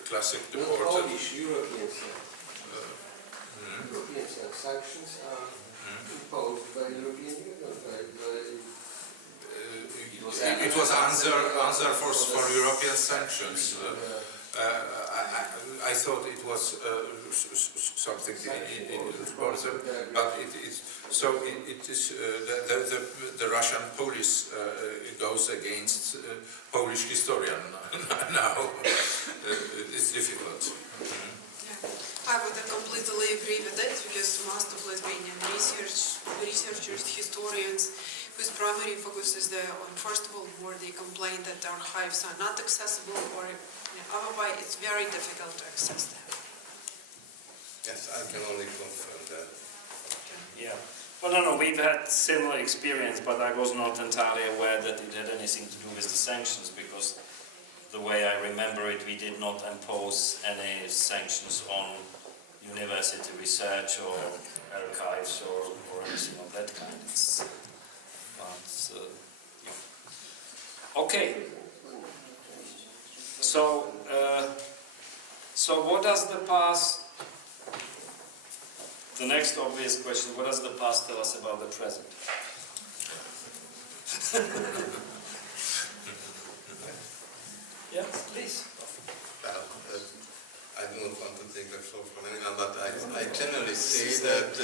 Polish European sanctions are imposed by the European Union. It was answer for European sanctions. I thought it was something important, but it is the Russian police goes against Polish historian now. It's difficult. I would completely agree with that, because most of Lithuanian researchers, historians, whose primary focus is on First World War, they complain that the archives are not accessible, or otherwise it's very difficult to access them. Yes, I can only confirm that. Yeah. Well, no, we've had similar experience, but I was not entirely aware that it had anything to do with the sanctions, because the way I remember it, we did not impose any sanctions on university research or archives or anything of that kind. Okay. So what does the past? The next obvious question: what does the past tell us about the present? Yes, please. Well, I do not want to take the floor from anyone, but I generally say that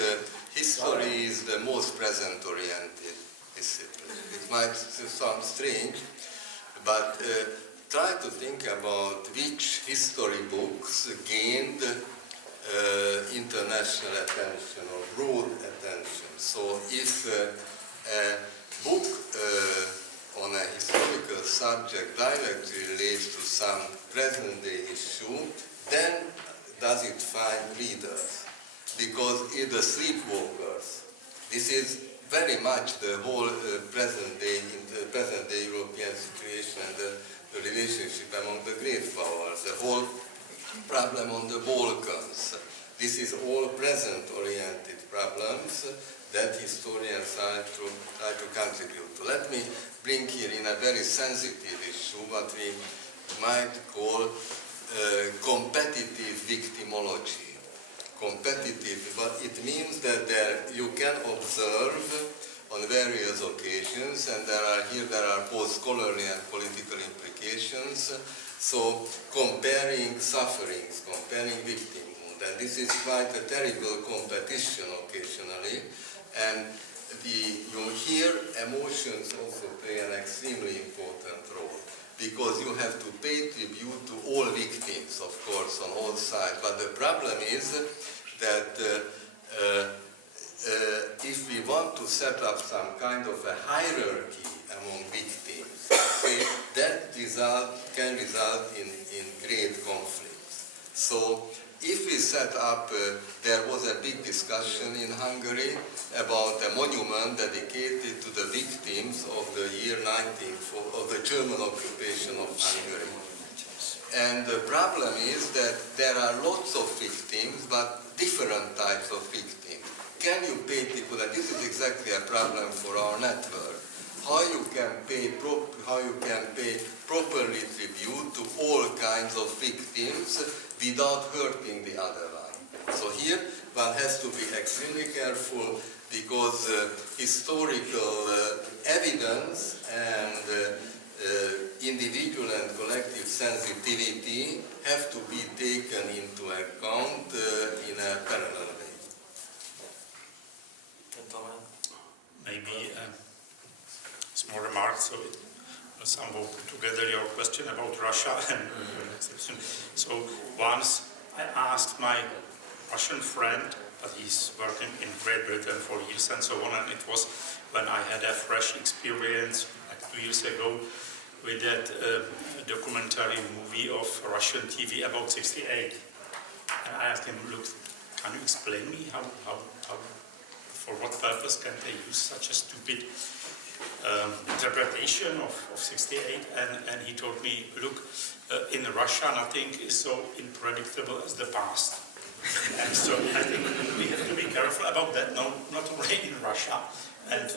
history is the most present-oriented discipline. It might sound strange, but try to think about which history books gained international attention or broad attention. So if a book on a historical subject directly relates to some present-day issue, then does it find readers? Because in the Sleepwalkers, this is very much the whole present-day European situation and the relationship among the great powers, the whole problem on the Balkans, This is all present-oriented problems that historians try to contribute to. Let me bring here in a very sensitive issue what we might call competitive victimology. Competitive, but it means that you can observe on various occasions, and there are both scholarly and political implications. So comparing sufferings, comparing victimhood, and this is quite a terrible competition occasionally. And here emotions also play an extremely important role, because you have to pay tribute to all victims, of course, on all sides. But the problem is that if we want to set up some kind of a hierarchy among victims, that can result in great conflicts. So if we set up, there was a big discussion in Hungary about a monument dedicated to the victims of the year 1940, of the German occupation of Hungary. And the problem is that there are lots of victims, but different types of victims. Can you pay people, and this is exactly a problem for our network, how you can pay properly tribute to all kinds of victims without hurting the other one. So here one has to be extremely careful, because historical evidence and individual and collective sensitivity have to be taken into account in a parallel way. Maybe a small remark, so it somehow put together your question about Russia and so once I asked my Russian friend, but he's working in Great Britain for years and so on, and it was when I had a fresh experience like 2 years ago with that documentary movie of Russian TV about 68. And I asked him, look, can you explain me how for what purpose can they use such a stupid interpretation of 68? And he told me, look, in Russia nothing is so unpredictable as the past. And so I think we have to be careful about that, not only in Russia. And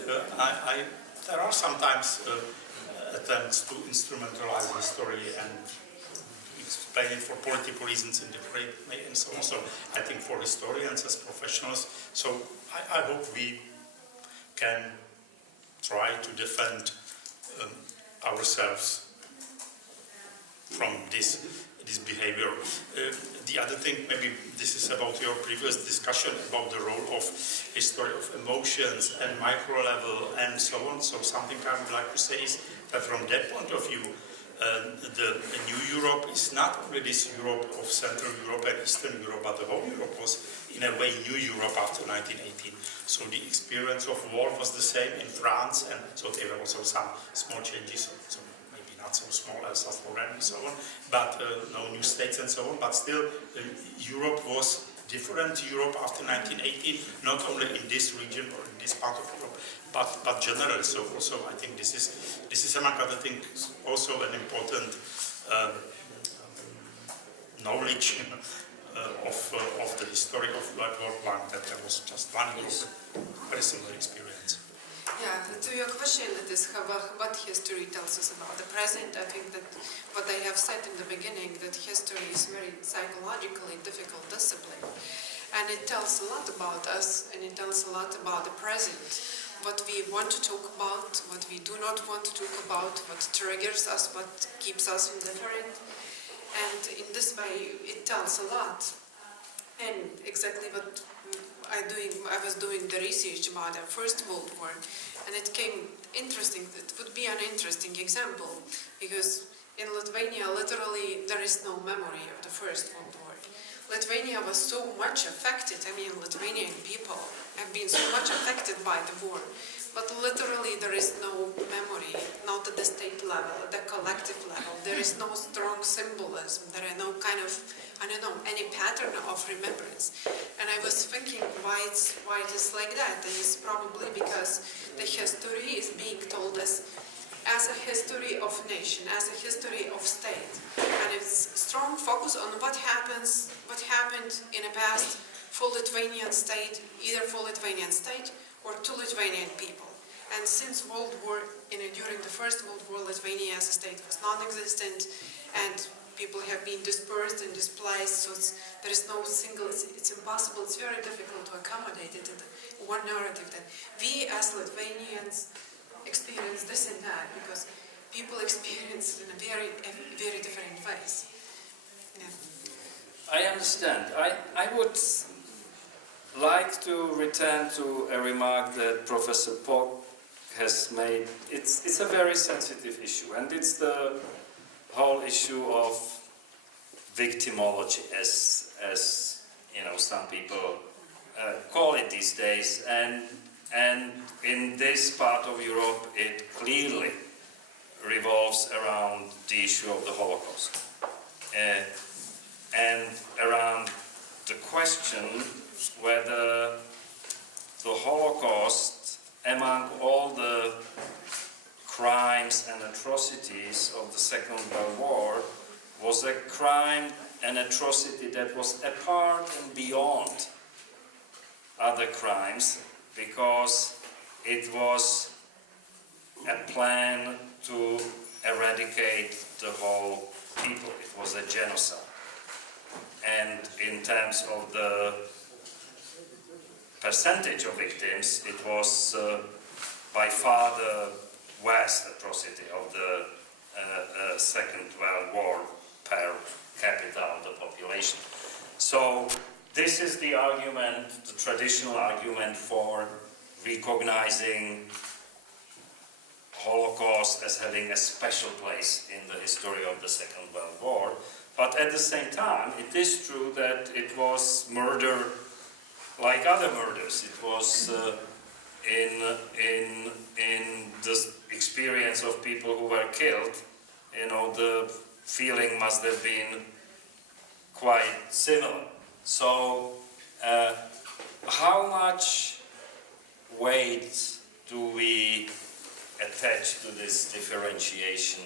there are sometimes attempts to instrumentalize history and explain it for political reasons in different way and so on. So I think for historians as professionals, so I hope we can try to defend ourselves from this behavior. The other thing, maybe this is about your previous discussion about the role of history of emotions and micro level and so on. So something I would like to say is that from that point of view, the new Europe is not only this Europe of Central Europe and Eastern Europe, but the whole Europe was in a way new Europe after 1918. So the experience of war was the same in France, and so there were also some small changes, so maybe not so small as Lorraine and so on, but no new states and so on, but still Europe was different Europe after 1918, not only in this region or in this part of Europe, but generally. So also I think this is among other things also an important knowledge of the history of World War I, that there was just one very similar experience. Yeah, to your question, that is what history tells us about the present. I think that what I have said in the beginning, that history is very psychologically difficult discipline, and it tells a lot about us, and it tells a lot about the present. What we want to talk about, what we do not want to talk about, what triggers us, what keeps us indifferent, and in this way it tells a lot. And exactly what I was doing the research about the First World War, and it came interesting. It would be an interesting example, because in Lithuania, literally, there is no memory of the First World War. Lithuania was so much affected. I mean, Lithuanian people have been so much affected by the war, but literally there is no memory, not at the state level, at the collective level. There is no strong symbolism. There are no kind of, I don't know, any pattern of remembrance. And I was thinking why it is like that, and it's probably because the history is being told as a history of nation, as a history of state, and it's strong focus on what happened in the past for Lithuanian state, either for Lithuanian state or to Lithuanian people. And since during the First World War, Lithuania as a state was non-existent, and people have been dispersed and displaced, so there is no single, it's impossible, it's very difficult to accommodate it in one narrative that we as Lithuanians experience this and that, because people experience it in a very, very different ways. Yeah. I understand. I would like to return to a remark that Professor Pok has made. It's a very sensitive issue, and it's the whole issue of victimology, as you know, some people call it these days, and in this part of Europe it clearly revolves around the issue of the Holocaust and around the question whether the Holocaust, among all the crimes and atrocities of the Second World War, was a crime and atrocity that was apart and beyond other crimes, because it was a plan to eradicate the whole people. It was a genocide. And in terms of the percentage of victims, it was by far the worst atrocity of the Second World War per capita of the population. So this is the argument, the traditional argument for recognizing Holocaust as having a special place in the history of the Second World War. But at the same time, it is true that it was murder like other murders. It was in the experience of people who were killed, you know, the feeling must have been quite similar. So, how much weight do we attach to this differentiation,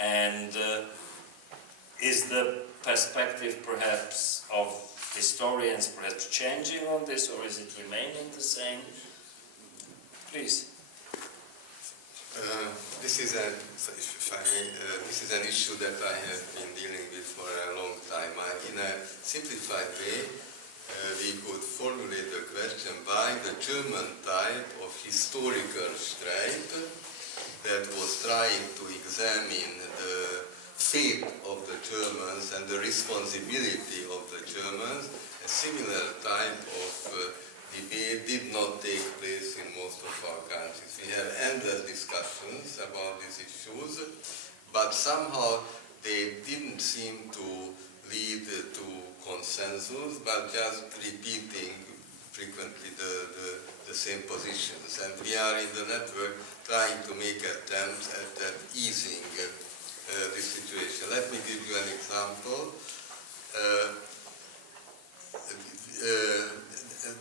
and is the perspective perhaps of historians perhaps changing on this, or is it remaining the same? Please. This is an issue that I have been dealing with for a long time. In a simplified way, we could formulate the question why the German type of historical stripe that was trying to examine the fate of the Germans and the responsibility of the Germans, a similar type of debate did not take place in most of our countries. We have endless discussions about these issues, but somehow they didn't seem to lead to consensus, but just repeating frequently the same positions. And we are in the network trying to make attempts at easing this situation. Let me give you an example.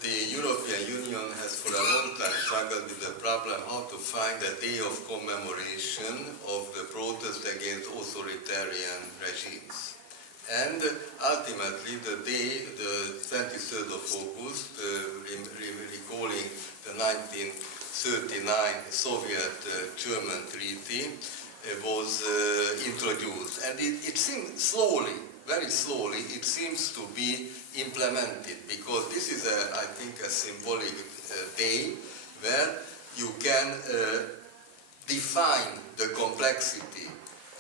The European Union has for a long time struggled with the problem how to find a day of commemoration of the protest against authoritarian regimes. And ultimately the day, the 23rd of August, recalling the 1939 Soviet-German treaty, was introduced. And it seemed slowly, very slowly, it seems to be implemented, because this is, I think, a symbolic day where you can define the complexity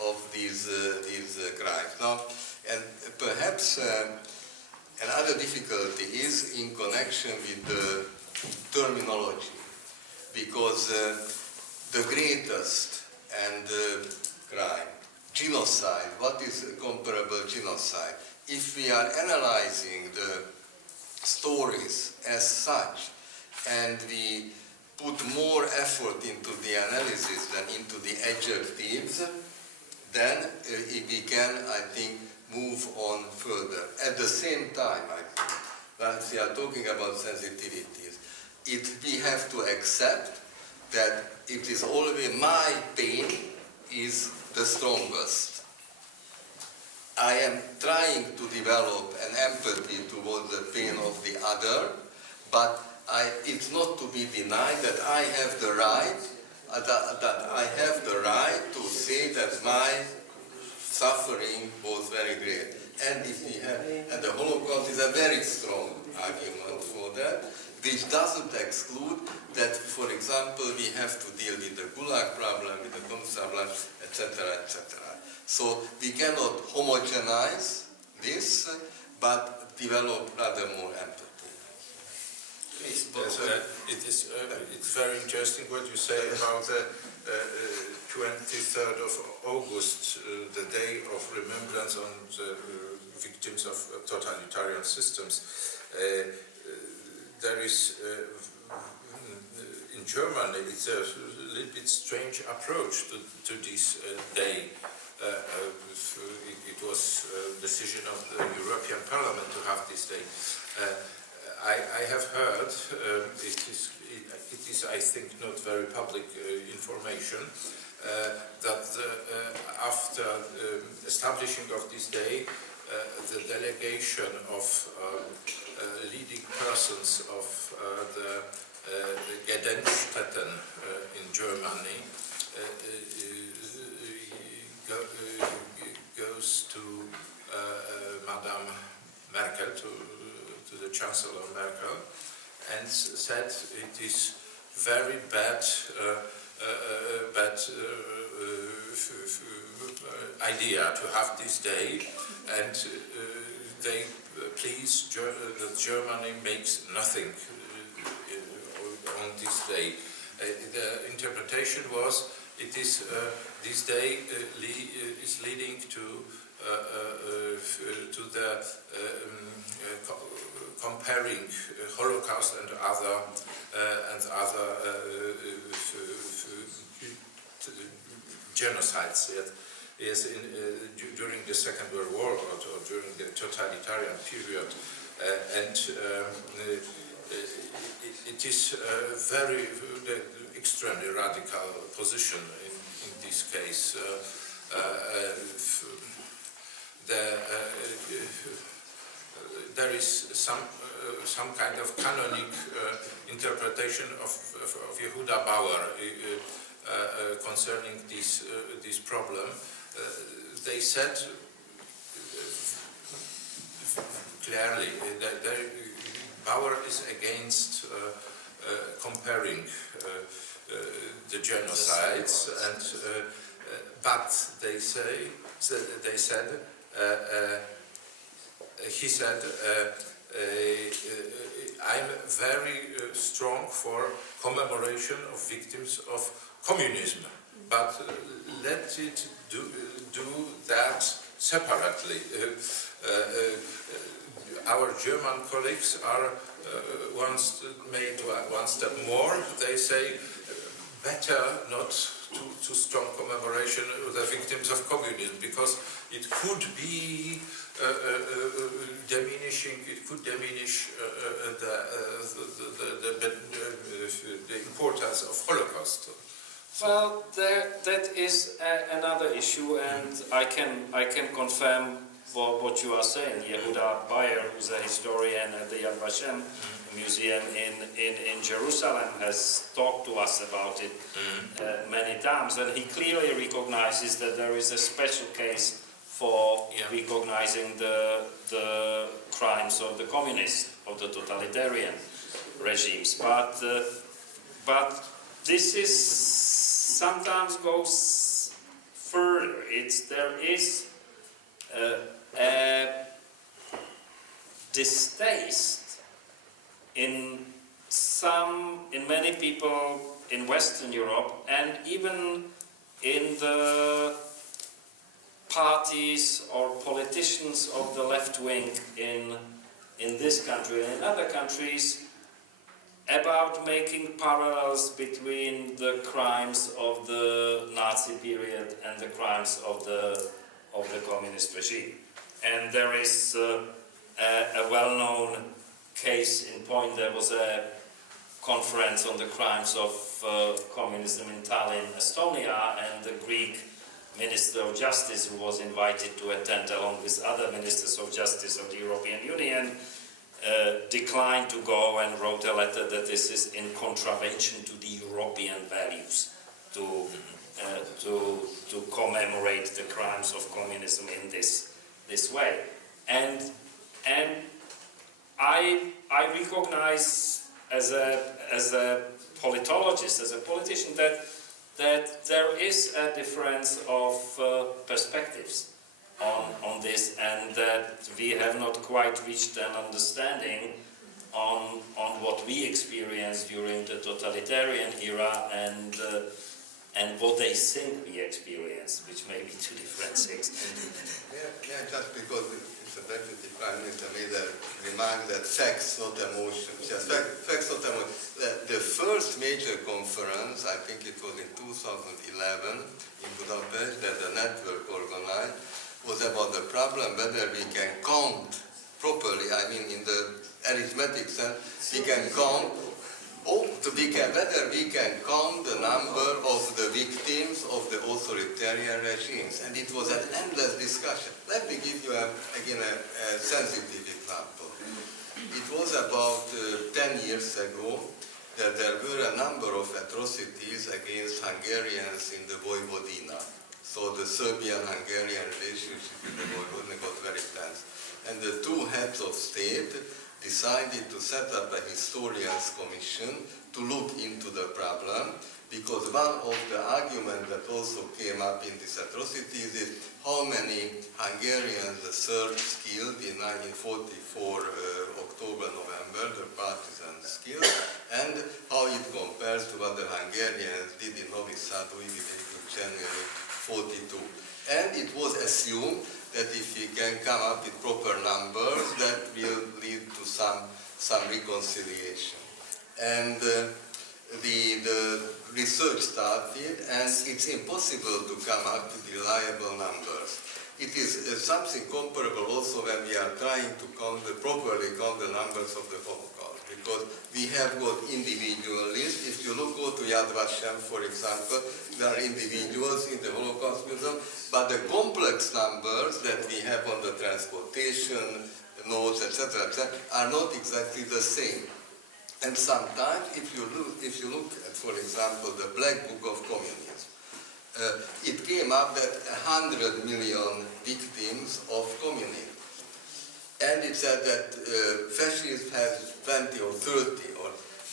of these crimes. Now, and perhaps another difficulty is in connection with the terminology, because the greatest and crime, genocide, what is comparable genocide? If we are analyzing the stories as such, and we put more effort into the analysis than into the adjectives, then we can, I think, move on further. At the same time, I think, when we are talking about sensitivities, we have to accept that it is always my pain is the strongest. I am trying to develop an empathy towards the pain of the other, but it's not to be denied that I have the right, to say that my suffering was very great. And the Holocaust is a very strong argument for that, which doesn't exclude that, for example, we have to deal with the Gulag problem, with the Communist problem, etc., etc. So we cannot homogenize this, but develop rather more empathy. Yes, it's very interesting what you say about the 23rd of August, the day of remembrance on the victims of totalitarian systems. There is, in Germany, it's a little bit strange approach to this day. It was a decision of the European Parliament to have this day. I have heard, it is I think not very public information, that after establishing of this day, the delegation of leading persons of the Gedenkstätten in Germany goes to Madame Merkel, to the Chancellor Merkel, and said it is very bad idea to have this day, and they please that Germany makes nothing on this day. The interpretation was it is this day is leading to the comparing Holocaust and other genocides. Yes, during the Second World War or during the totalitarian period, and it is very extremely radical position in this case. There is some kind of canonic interpretation of Yehuda Bauer concerning this problem. They said clearly that Bauer is against comparing the genocides, and but he said I'm very strong for commemoration of victims of communism, but let it do that separately. Our German colleagues are made one step more. They say better not too strong commemoration of the victims of communism, because it could be diminishing. It could diminish the importance of Holocaust. Well, that is another issue, and I can confirm what you are saying. Yehuda Bauer, who's a historian at the Yad Vashem Museum in Jerusalem, has talked to us about it many times, and he clearly recognizes that there is a special case for recognizing the crimes of the communists, of the totalitarian regimes. But this is sometimes goes further. There is a distaste in many people in Western Europe, and even in the parties or politicians of the left wing in this country and in other countries, about making parallels between the crimes of the Nazi period and the crimes of the communist regime. And there is a well-known case in point. There was a conference on the crimes of communism in Tallinn, Estonia, and the Greek Minister of Justice who was invited to attend along with other ministers of justice of the European Union, declined to go and wrote a letter that this is in contravention to the European values to commemorate the crimes of communism in this way. And I recognize as a politologist, as a politician, that there is a difference of perspectives on this, and that we have not quite reached an understanding on what we experienced during the totalitarian era and what they think we experienced, which may be two different things. Yeah, just because it's a deputy prime minister made a remark that facts, not emotions. Yes, facts, not emotions. The first major conference, I think it was in 2011 in Budapest, that the network organized, was about the problem whether we can count properly, I mean in the arithmetic sense, we can count, whether we can count the number of the victims of the authoritarian regimes. And it was an endless discussion. Let me give you again a sensitive example. It was about 10 years ago that there were a number of atrocities against Hungarians in the Vojvodina. So the Serbian-Hungarian relationship with the Vojvodina got very tense. And the two heads of state decided to set up a historians commission to look into the problem, because one of the arguments that also came up in these atrocities is how many Hungarians the Serbs killed in 1944 October, November, the partisans killed, and how it compares to what the Hungarians did in Novi Sad in January 42. And it was assumed that if we can come up with proper numbers, that will lead to some reconciliation. And the research started, and it's impossible to come up with reliable numbers. It is something comparable also when we are trying to properly count the numbers of the Holocaust, because we have got individual lists. If you go to Yad Vashem, for example, there are individuals in the Holocaust Museum, but the complex numbers that we have on the transportation notes, etc., are not exactly the same. And sometimes, if you look at, for example, the Black Book of Communism, it came up that 100 million victims of communism. And it said that fascists have 20 or 30,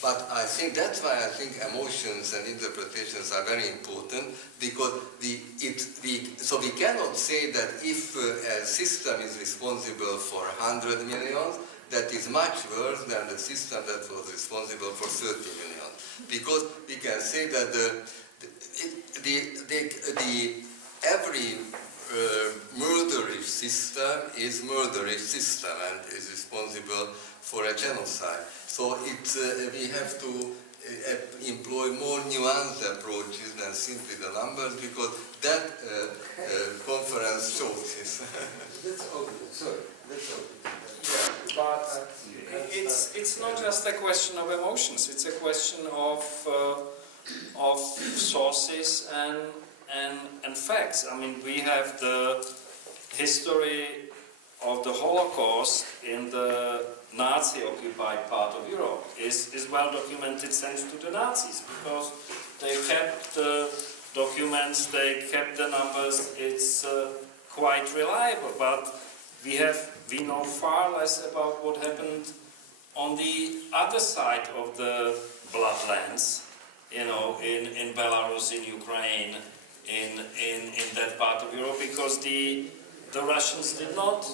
but I think that's why I think emotions and interpretations are very important, because so we cannot say that if a system is responsible for 100 million, that is much worse than the system that was responsible for 30 million. Because we can say that every murderish system is murderish system and is responsible for a genocide. So we have to employ more nuanced approaches than simply the numbers, because that conference shows this. That's obvious. Sorry, that's obvious. Yeah, but it's not just a question of emotions. It's a question of sources and facts. I mean, we have the history of the Holocaust in the Nazi-occupied part of Europe is well documented thanks to the Nazis, because they kept the documents, they kept the numbers. It's quite reliable, but we know far less about what happened on the other side of the bloodlands, you know, in Belarus, in Ukraine, in that part of Europe, because the Russians did not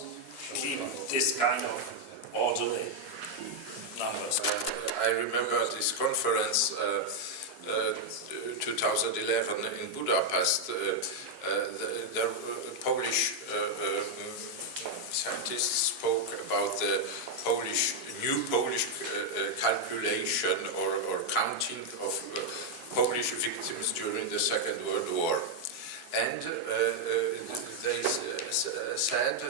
keep this kind of orderly numbers. I remember this conference 2011 in Budapest. The Polish scientists spoke about the new Polish calculation or counting of Polish victims during the Second World War. And they said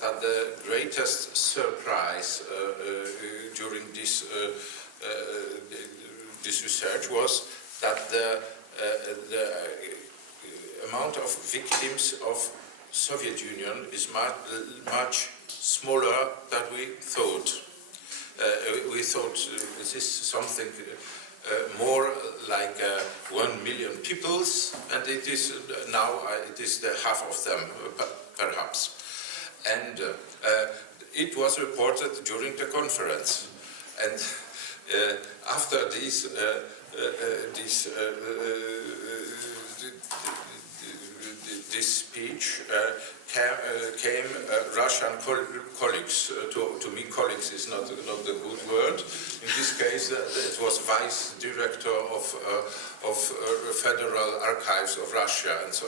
that the greatest surprise during this research was that the amount of victims of Soviet Union is much smaller than we thought. We thought this is something more like 1 million peoples, and it is now it is the half of them, perhaps. And it was reported during the conference, and after this speech came Russian colleagues. To me, colleagues is not a good word. In this case, it was vice director of Federal Archives of Russia, and so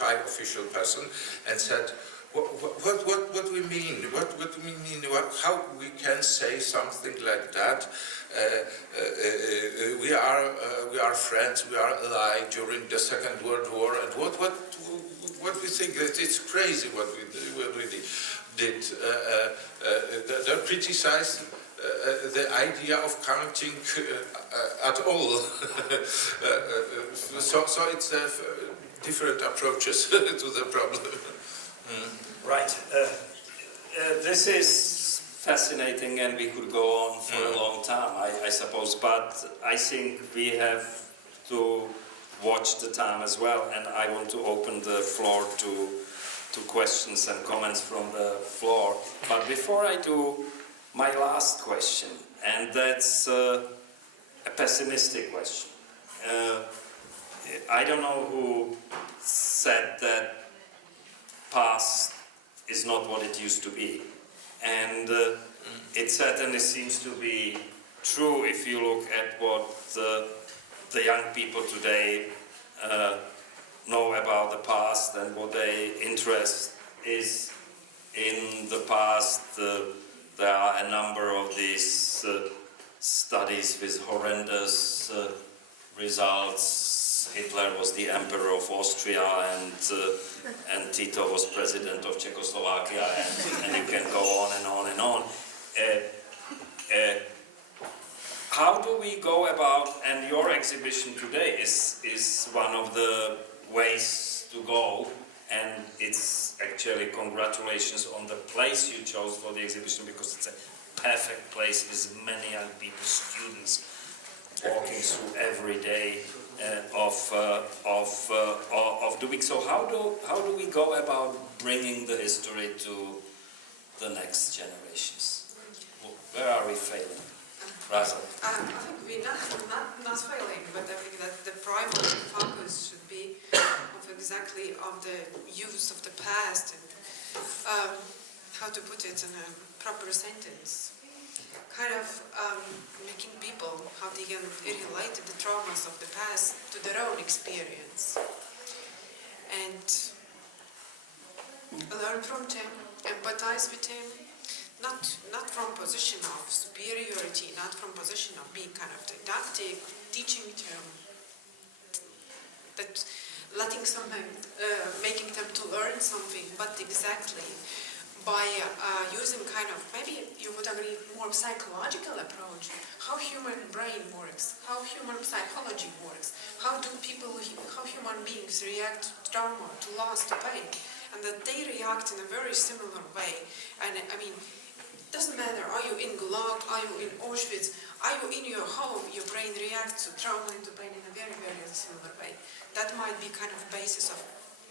high official person, and said, What we mean? What we mean? How we can say something like that? We are friends. We are allied during the Second World War, and what we think that it's crazy what we did. They criticized the idea of counting at all. So it's different approaches to the problem. Right. This is fascinating, and we could go on for a long time, I suppose, but I think we have to watch the time as well, and I want to open the floor to questions and comments from the floor. But before I do, my last question, and that's a pessimistic question. I don't know who said that past is not what it used to be, and it certainly seems to be true if you look at what the young people today know about the past and what their interest is in the past. There are a number of these studies with horrendous results. Hitler was the Emperor of Austria, and Tito was President of Czechoslovakia, and you can go on and on and on. How do we go about, and your exhibition today is one of the ways to go, and it's actually congratulations on the place you chose for the exhibition, because it's a perfect place with many young people, students, walking through every day of doing. So how do we go about bringing the history to the next generations? Where are we failing? Rasa. I think we're not failing, but I think that the primary focus should be of the use of the past and how to put it in a proper sentence. Kind of making people how they can relate to the traumas of the past to their own experience and learn from them, empathize with them. Not from position of superiority, not from position of being kind of didactic, teaching them, that letting something, making them to learn something, but exactly by using kind of, maybe you would agree, more psychological approach, how human brain works, how human psychology works, how human beings react to trauma, to loss, to pain, and that they react in a very similar way. And I mean, doesn't matter, are you in Gulag, are you in Auschwitz, are you in your home, your brain reacts to trauma and to pain in a very, very similar way. That might be kind of basis of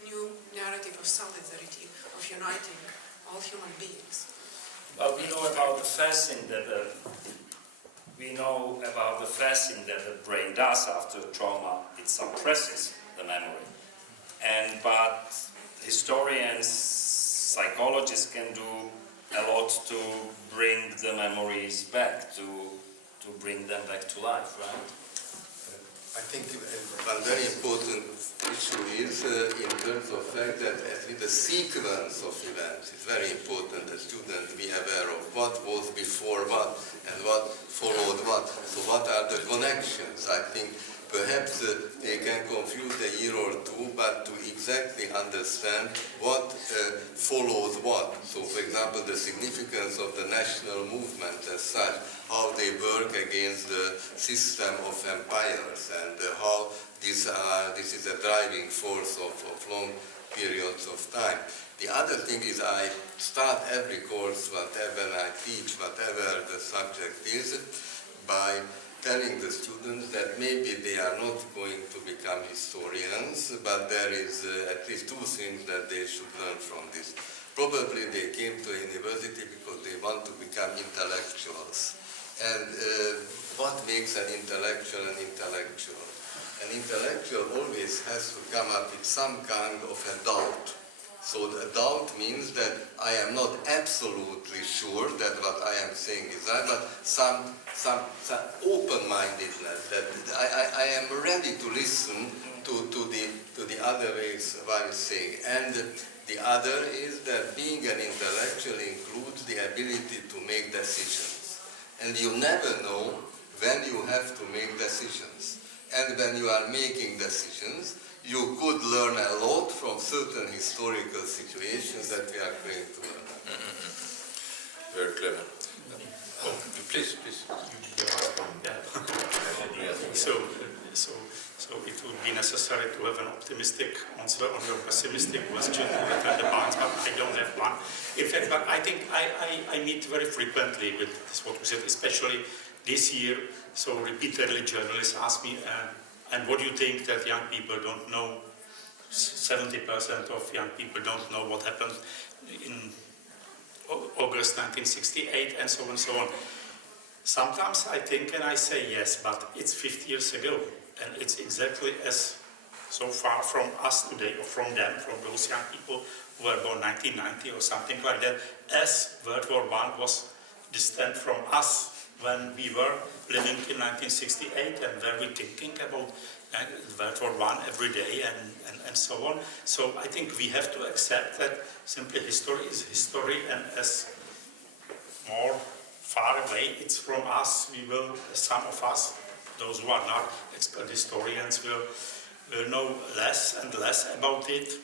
new narrative of solidarity, of uniting all human beings. Well, we know about the first thing that the brain does after trauma. It suppresses the memory. But historians, psychologists can do a lot to bring the memories back, to bring them back to life, right? I think one very important issue is in terms of fact that the sequence of events is very important that students be aware of what was before what and what followed what. So what are the connections? I think perhaps they can confuse a year or two, but to exactly understand what follows what. So, for example, the significance of the national movement as such, how they work against the system of empires, and how this this is a driving force of long periods of time. The other thing is I start every course, whatever I teach, whatever the subject is, by telling the students that maybe they are not going to become historians, but there is at least two things that they should learn from this. Probably they came to university because they want to become intellectuals. And what makes an intellectual an intellectual? An intellectual always has to come up with some kind of a doubt. So the doubt means that I am not absolutely sure that what I am saying is right, but some open-mindedness, that I am ready to listen to the other ways what is saying. And the other is that being an intellectual includes the ability to make decisions. And you never know when you have to make decisions. And when you are making decisions, you could learn a lot from certain historical situations that we are going to learn. Very clever. Oh, please. So it would be necessary to have an optimistic answer on your pessimistic question to return the balance, but I don't have one. In fact, but I think I meet very frequently with this, what we said, especially this year. So repeatedly journalists ask me, and what do you think that young people don't know? 70% of young people don't know what happened in August 1968 and so on and so on. Sometimes I think and I say yes, but it's 50 years ago. And it's exactly as so far from us today, or from them, from those young people who were born 1990 or something like that, as World War I was distant from us when we were living in 1968 and were we thinking about World War I every day and so on. So I think we have to accept that simply history is history, and as more far away it's from us, we will, some of us, those who are not expert historians, will know less and less about it,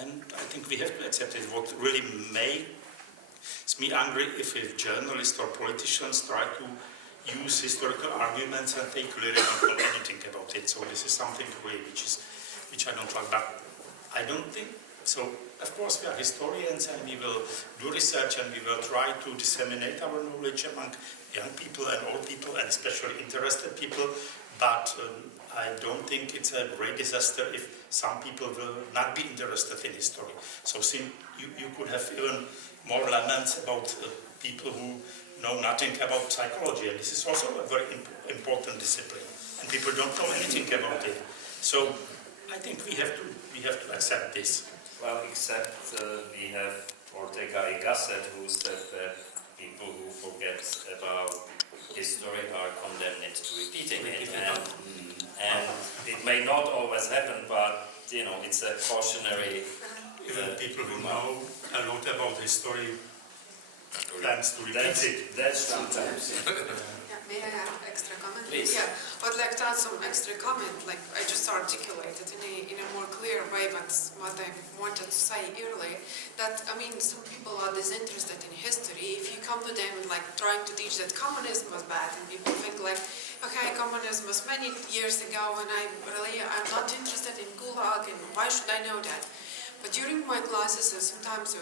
and I think we have to accept it. What really makes me angry if journalists or politicians try to use historical arguments and they clearly don't know anything about it. So this is something really which I don't like. But I don't think so. Of course, we are historians and we will do research and we will try to disseminate our knowledge among young people and old people and especially interested people. But I don't think it's a great disaster if some people will not be interested in history. So you could have even more laments about people who know nothing about psychology, and this is also a very important discipline, and people don't know anything about it. So I think we have to accept this. Well, except we have Ortega y Gasset, who said that people who forget about history are condemned to repeating it, and it may not always happen, but you know, it's a cautionary. Even people who know a lot about history tends to repeat it. That's sometimes. Yeah, may I have extra comment? Please. Yeah, but like to add some extra comment, like I just articulated in a more clear way what I wanted to say earlier, that I mean some people are disinterested in history. If you come to them and like trying to teach that communism was bad, and people think like, okay, communism was many years ago and I'm not interested in Gulag and why should I know that? But during my classes I sometimes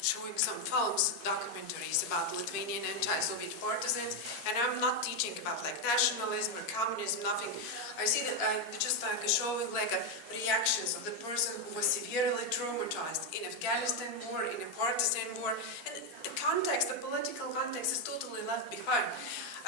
showing some films, documentaries about Lithuanian anti-Soviet partisans, and I'm not teaching about like nationalism or communism, nothing. I see that I'm just like showing like reactions of the person who was severely traumatized in Afghanistan war, in a partisan war, and the context, the political context is totally left behind.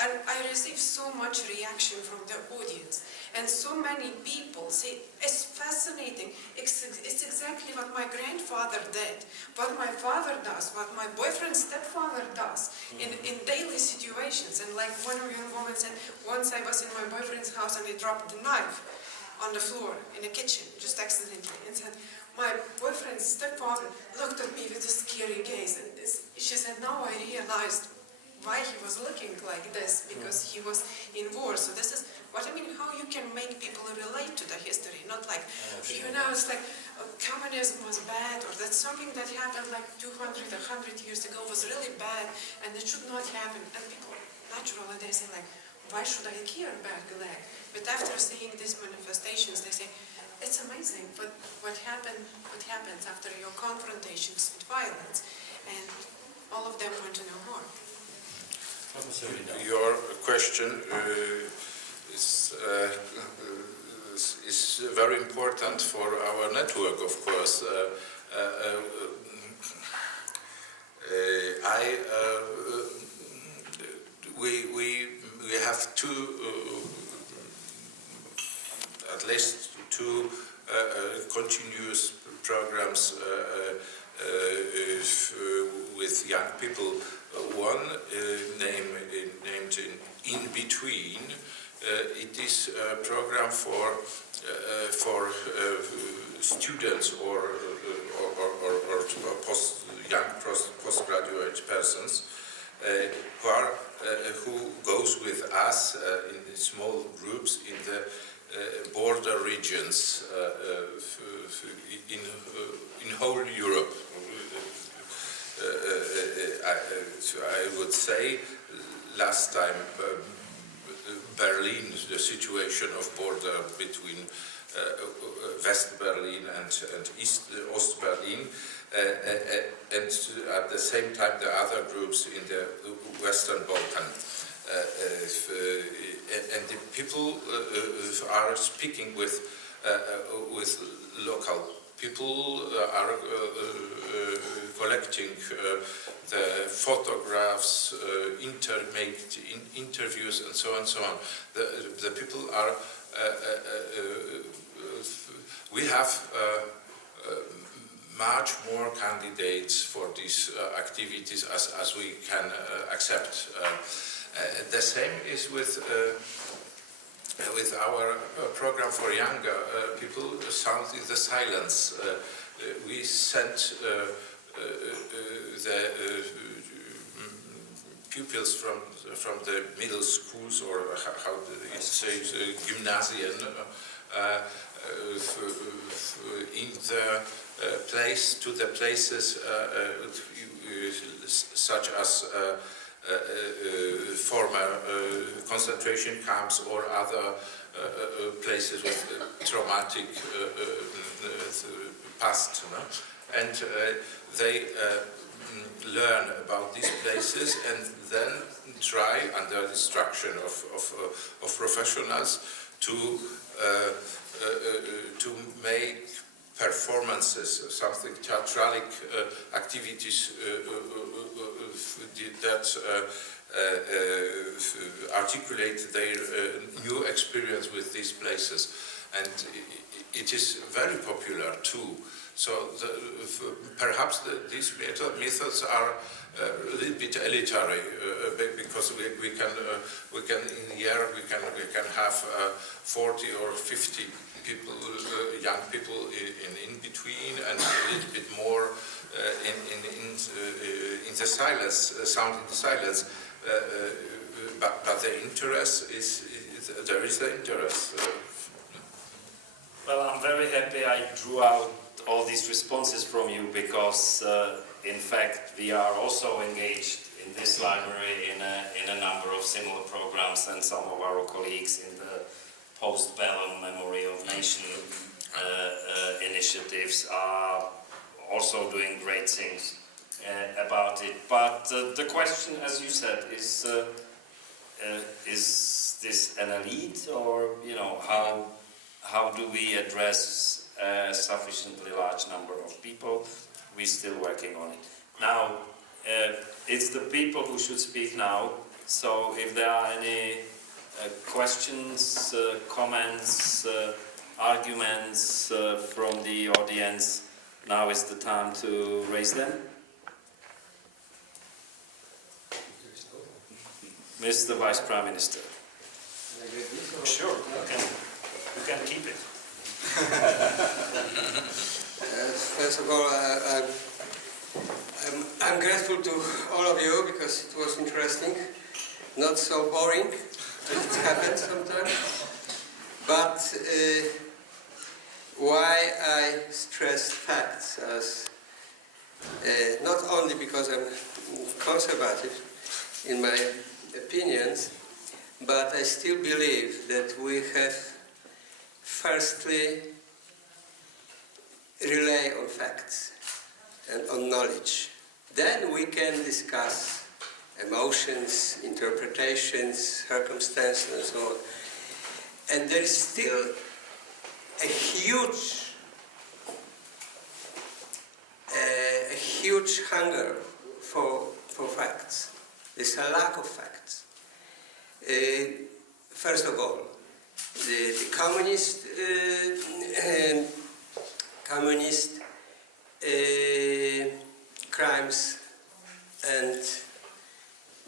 And I received so much reaction from the audience, and so many people say, it's fascinating, it's exactly what my grandfather did, what my father does, what my boyfriend's stepfather does in daily situations. And like one young woman said, once I was in my boyfriend's house and he dropped the knife on the floor in the kitchen, just accidentally, and said, my boyfriend's stepfather looked at me with a scary gaze, and she said, now I realized why he was looking like this, because he was in war. So this is what I mean, how you can make people relate to the history, not like, you know, it's like communism was bad, or that's something that happened like 200 or 100 years ago was really bad, and it should not happen. And people, naturally, they say like, why should I care about Gulag? But after seeing these manifestations, they say, it's amazing what happens after your confrontations with violence, and all of them want to know more. Your question is very important for our network, of course. We have at least two continuous programs with young people. One named In Between. It is a program for students or young postgraduate persons who goes with us in small groups in the border regions in whole Europe. I would say last time Berlin, the situation of border between West Berlin and Ost Berlin, and at the same time the other groups in the Western Balkan. And the people are speaking with local people, are collecting the photographs, make interviews, and so on and so on. The people are. We have much more candidates for these activities as we can accept. The same is with our program for younger people, Sound in the Silence. We sent the pupils from the middle schools, or how do you say, gymnasium, in the place to the places such as former concentration camps or other places with traumatic past, no? And they learn about these places and then try, under instruction of professionals, to make performances, something theatralic activities that articulate their new experience with these places, and it is very popular too. So perhaps these methods are a little bit elitary because we can in a year we can have 40 or 50 people, young people in between, and a little bit more in the silence, sound in the silence. But the interest there is the interest. Well, I'm very happy I drew out all these responses from you because, in fact, we are also engaged in this library in a number of similar programs, and some of our colleagues in the post-bellum Memory of Nation initiatives are also doing great things about it. But the question, as you said, is this an elite, or how do we address a sufficiently large number of people? We're still working on it. Now, it's the people who should speak now. So if there are any questions, comments, arguments from the audience, now is the time to raise them. Mr. Vice Prime Minister. Sure, you can keep it. First of all, I'm grateful to all of you because it was interesting, not so boring, as it happens sometimes. But why I stress facts as not only because I'm conservative in my opinions, but I still believe that we have firstly rely on facts and on knowledge. Then we can discuss emotions, interpretations, circumstances, and so on. And there is still a huge hunger for facts. There's a lack of facts. First of all, the communist crimes and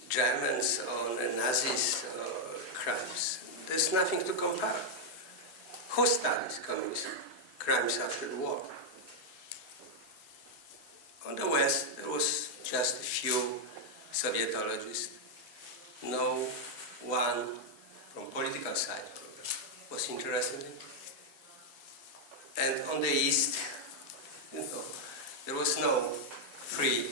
Germans on Nazis crimes. There's nothing to compare. Who studies communist crimes after the war? On the West, there was just a few Sovietologists. No one from political side was interested in it. And on the East, there was no free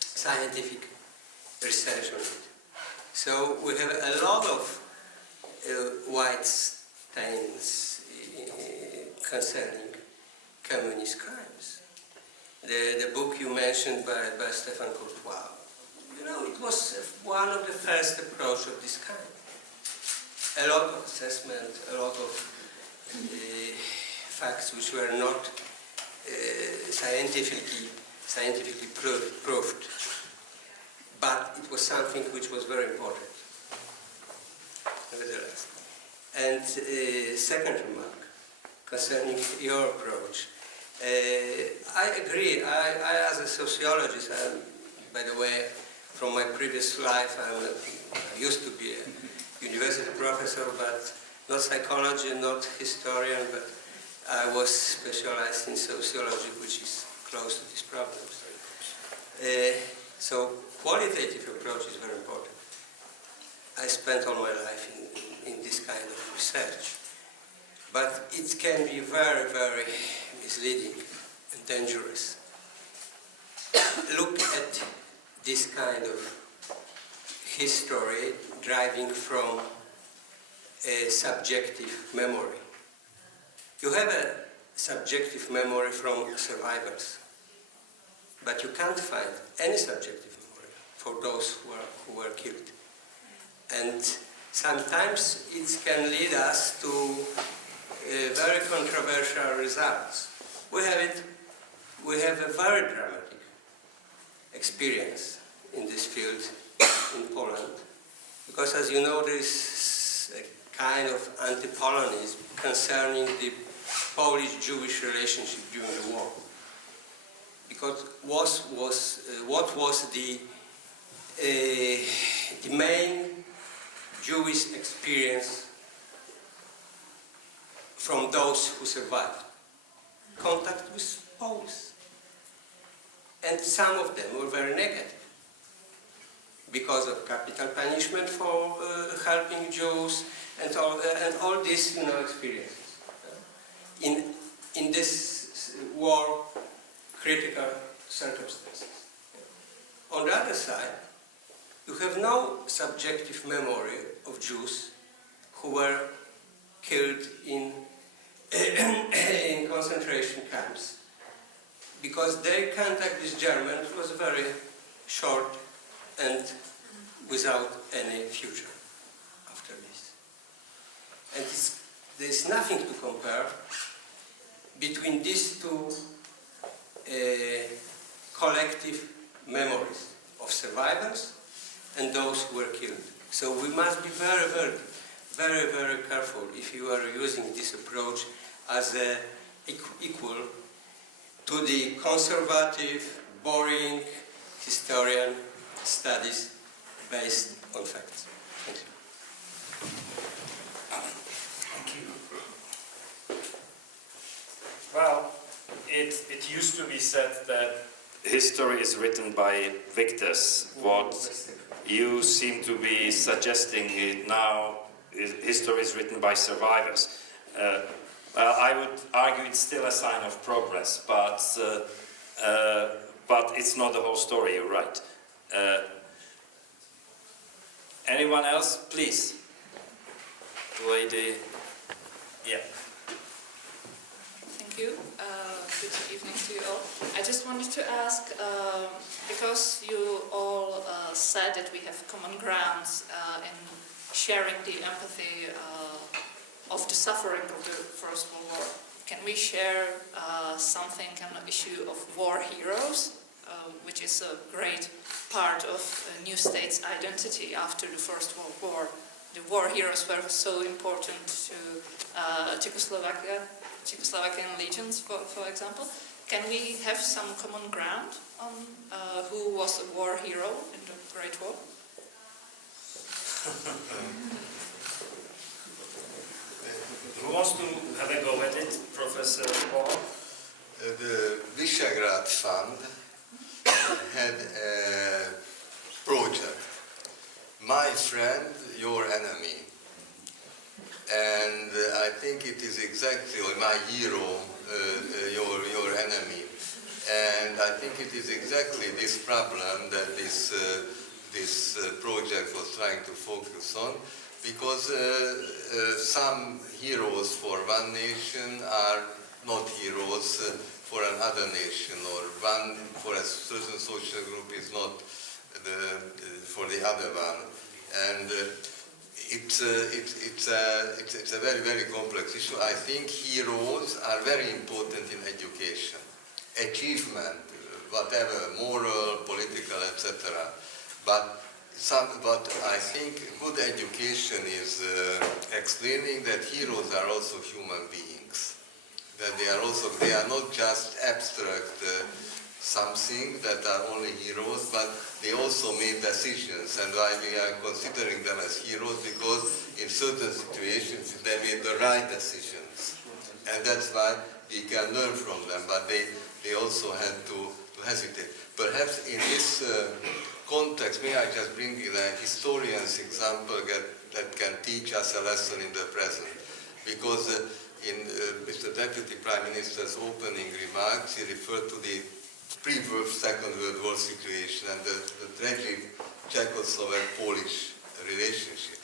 scientific research on it. So we have a lot of white stains concerning communist crimes. The book you mentioned by Stefan Courtois, it was one of the first approach of this kind. A lot of assessment, a lot of facts which were not scientifically proved, but it was something which was very important, nevertheless. And second remark concerning your approach. I agree. I as a sociologist, by the way, from my previous life, I used to be a university professor, but not psychology, not historian, but I was specialized in sociology, which is close to these problems. So qualitative approach is very important. I spent all my life in this kind of research. But it can be very, very misleading and dangerous. Look at this kind of history driving from a subjective memory. You have a subjective memory from survivors, but you can't find any subjective memory for those who were killed. And sometimes it can lead us to very controversial results. We have a very dramatic experience in this field in Poland, because as you know, there is a kind of anti-Polonism concerning the Polish-Jewish relationship during the war. Because what was the main Jewish experience from those who survived? Contact with Poles. And some of them were very negative because of capital punishment for helping Jews and all these experiences. In this war, critical circumstances. On the other side, you have no subjective memory of Jews who were killed in concentration camps, because their contact with Germans was very short and without any future after this. And there is nothing to compare between these two collective memories of survivors and those who were killed. So we must be very, very, very, very careful if you are using this approach as an equal to the conservative, boring historian studies based on facts. Thank you. Thank you. Well, it used to be said that history is written by victors. What you seem to be suggesting now is history is written by survivors. Well, I would argue it's still a sign of progress, but it's not the whole story. You're right. Anyone else? Please. The lady. Yeah. Thank you. Good evening to you all. I just wanted to ask, because you all said that we have common grounds in sharing the empathy of the suffering of the First World War, can we share something on the issue of war heroes, which is a great part of a new state's identity after the First World War? The war heroes were so important to Czechoslovakian legions, for example. Can we have some common ground on who was a war hero in the Great War? Who wants to have a go at it, Professor Paul? The Visegrad Fund had a project, My Friend, Your Enemy. And I think it is exactly my hero, your enemy. And I think it is exactly this problem that this project was trying to focus on, because some heroes for one nation are not heroes for another nation, or one for a certain social group is not for the other one. And it's a very, very complex issue. I think heroes are very important in education. Achievement, whatever, moral, political, etc. But I think good education is explaining that heroes are also human beings. That they are not just abstract something that are only heroes, but they also made decisions, and why we are considering them as heroes, because in certain situations they made the right decisions, and that's why we can learn from them, but they also had to hesitate. Perhaps in this context, may I just bring in a historian's example that can teach us a lesson in the present, because in Mr. Deputy Prime Minister's opening remarks, he referred to the pre-Second World War situation and the tragic Czechoslovak-Polish relationship.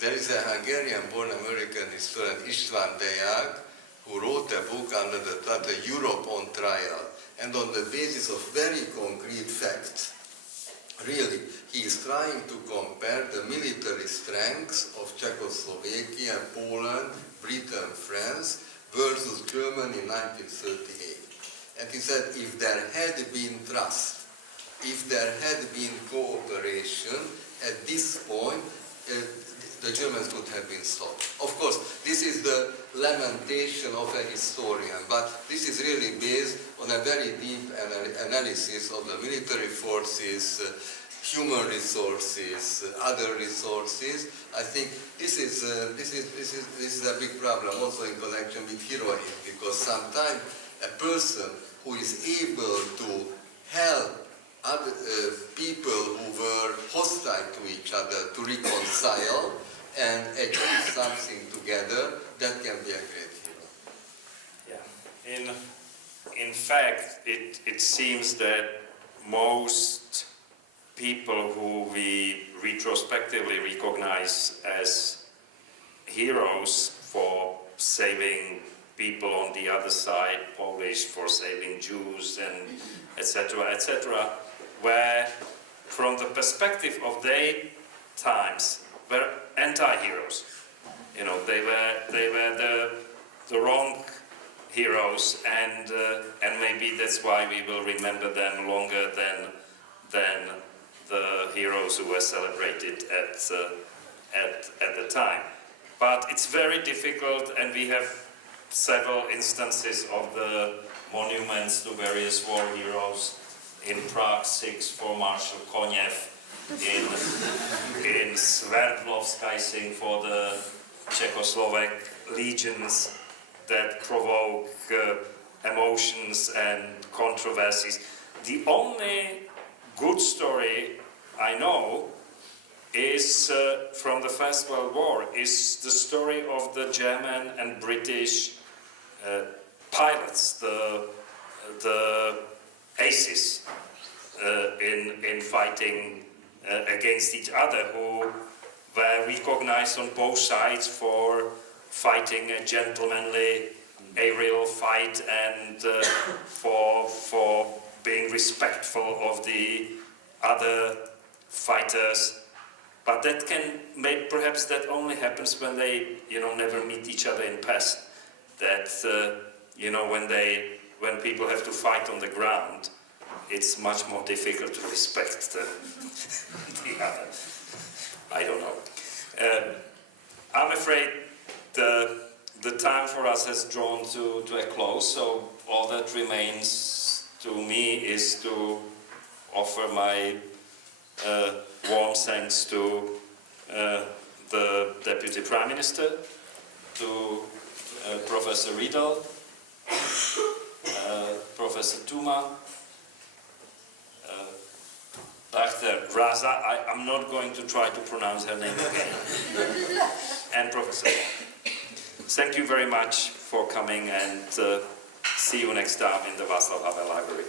There is a Hungarian-born American historian, István Deák, who wrote a book under the title Europe on Trial, and on the basis of very concrete facts, really, he is trying to compare the military strengths of Czechoslovakia, Poland, Britain, France, versus Germany in 1938. And he said, if there had been trust, if there had been cooperation, at this point, the Germans would have been stopped. Of course, this is the lamentation of a historian, but this is really based on a very deep analysis of the military forces, human resources, other resources. I think this is a big problem also in connection with heroism, because sometimes a person who is able to help other people who were hostile to each other to reconcile and achieve something together, that can be a great hero. Yeah. In fact, it seems that most people who we retrospectively recognize as heroes for saving people on the other side, Polish for saving Jews, and etc., were, from the perspective of their times, were anti-heroes. You know, they were the wrong heroes, and maybe that's why we will remember them longer than the heroes who were celebrated at the time. But it's very difficult, and we have several instances of the monuments to various war heroes. In Prague, 6 for Marshal Koněv, in Sverdlovsk, I think, for the Czechoslovak legions that provoke emotions and controversies. The only good story I know is from the First World War, is the story of the German and British pilots, the aces in fighting against each other, who were recognized on both sides for fighting a gentlemanly aerial fight and for being respectful of the other fighters. But that perhaps that only happens when they, never meet each other in past. That, when people have to fight on the ground, it's much more difficult to respect the other. I don't know. I'm afraid the time for us has drawn to a close, so all that remains to me is to offer my warm thanks to the Deputy Prime Minister, to Professor Rydel, Professor Tůma, Dr. Rasa, I'm not going to try to pronounce her name again, and Professor. Thank you very much for coming, and see you next time in the Václav Havel Library.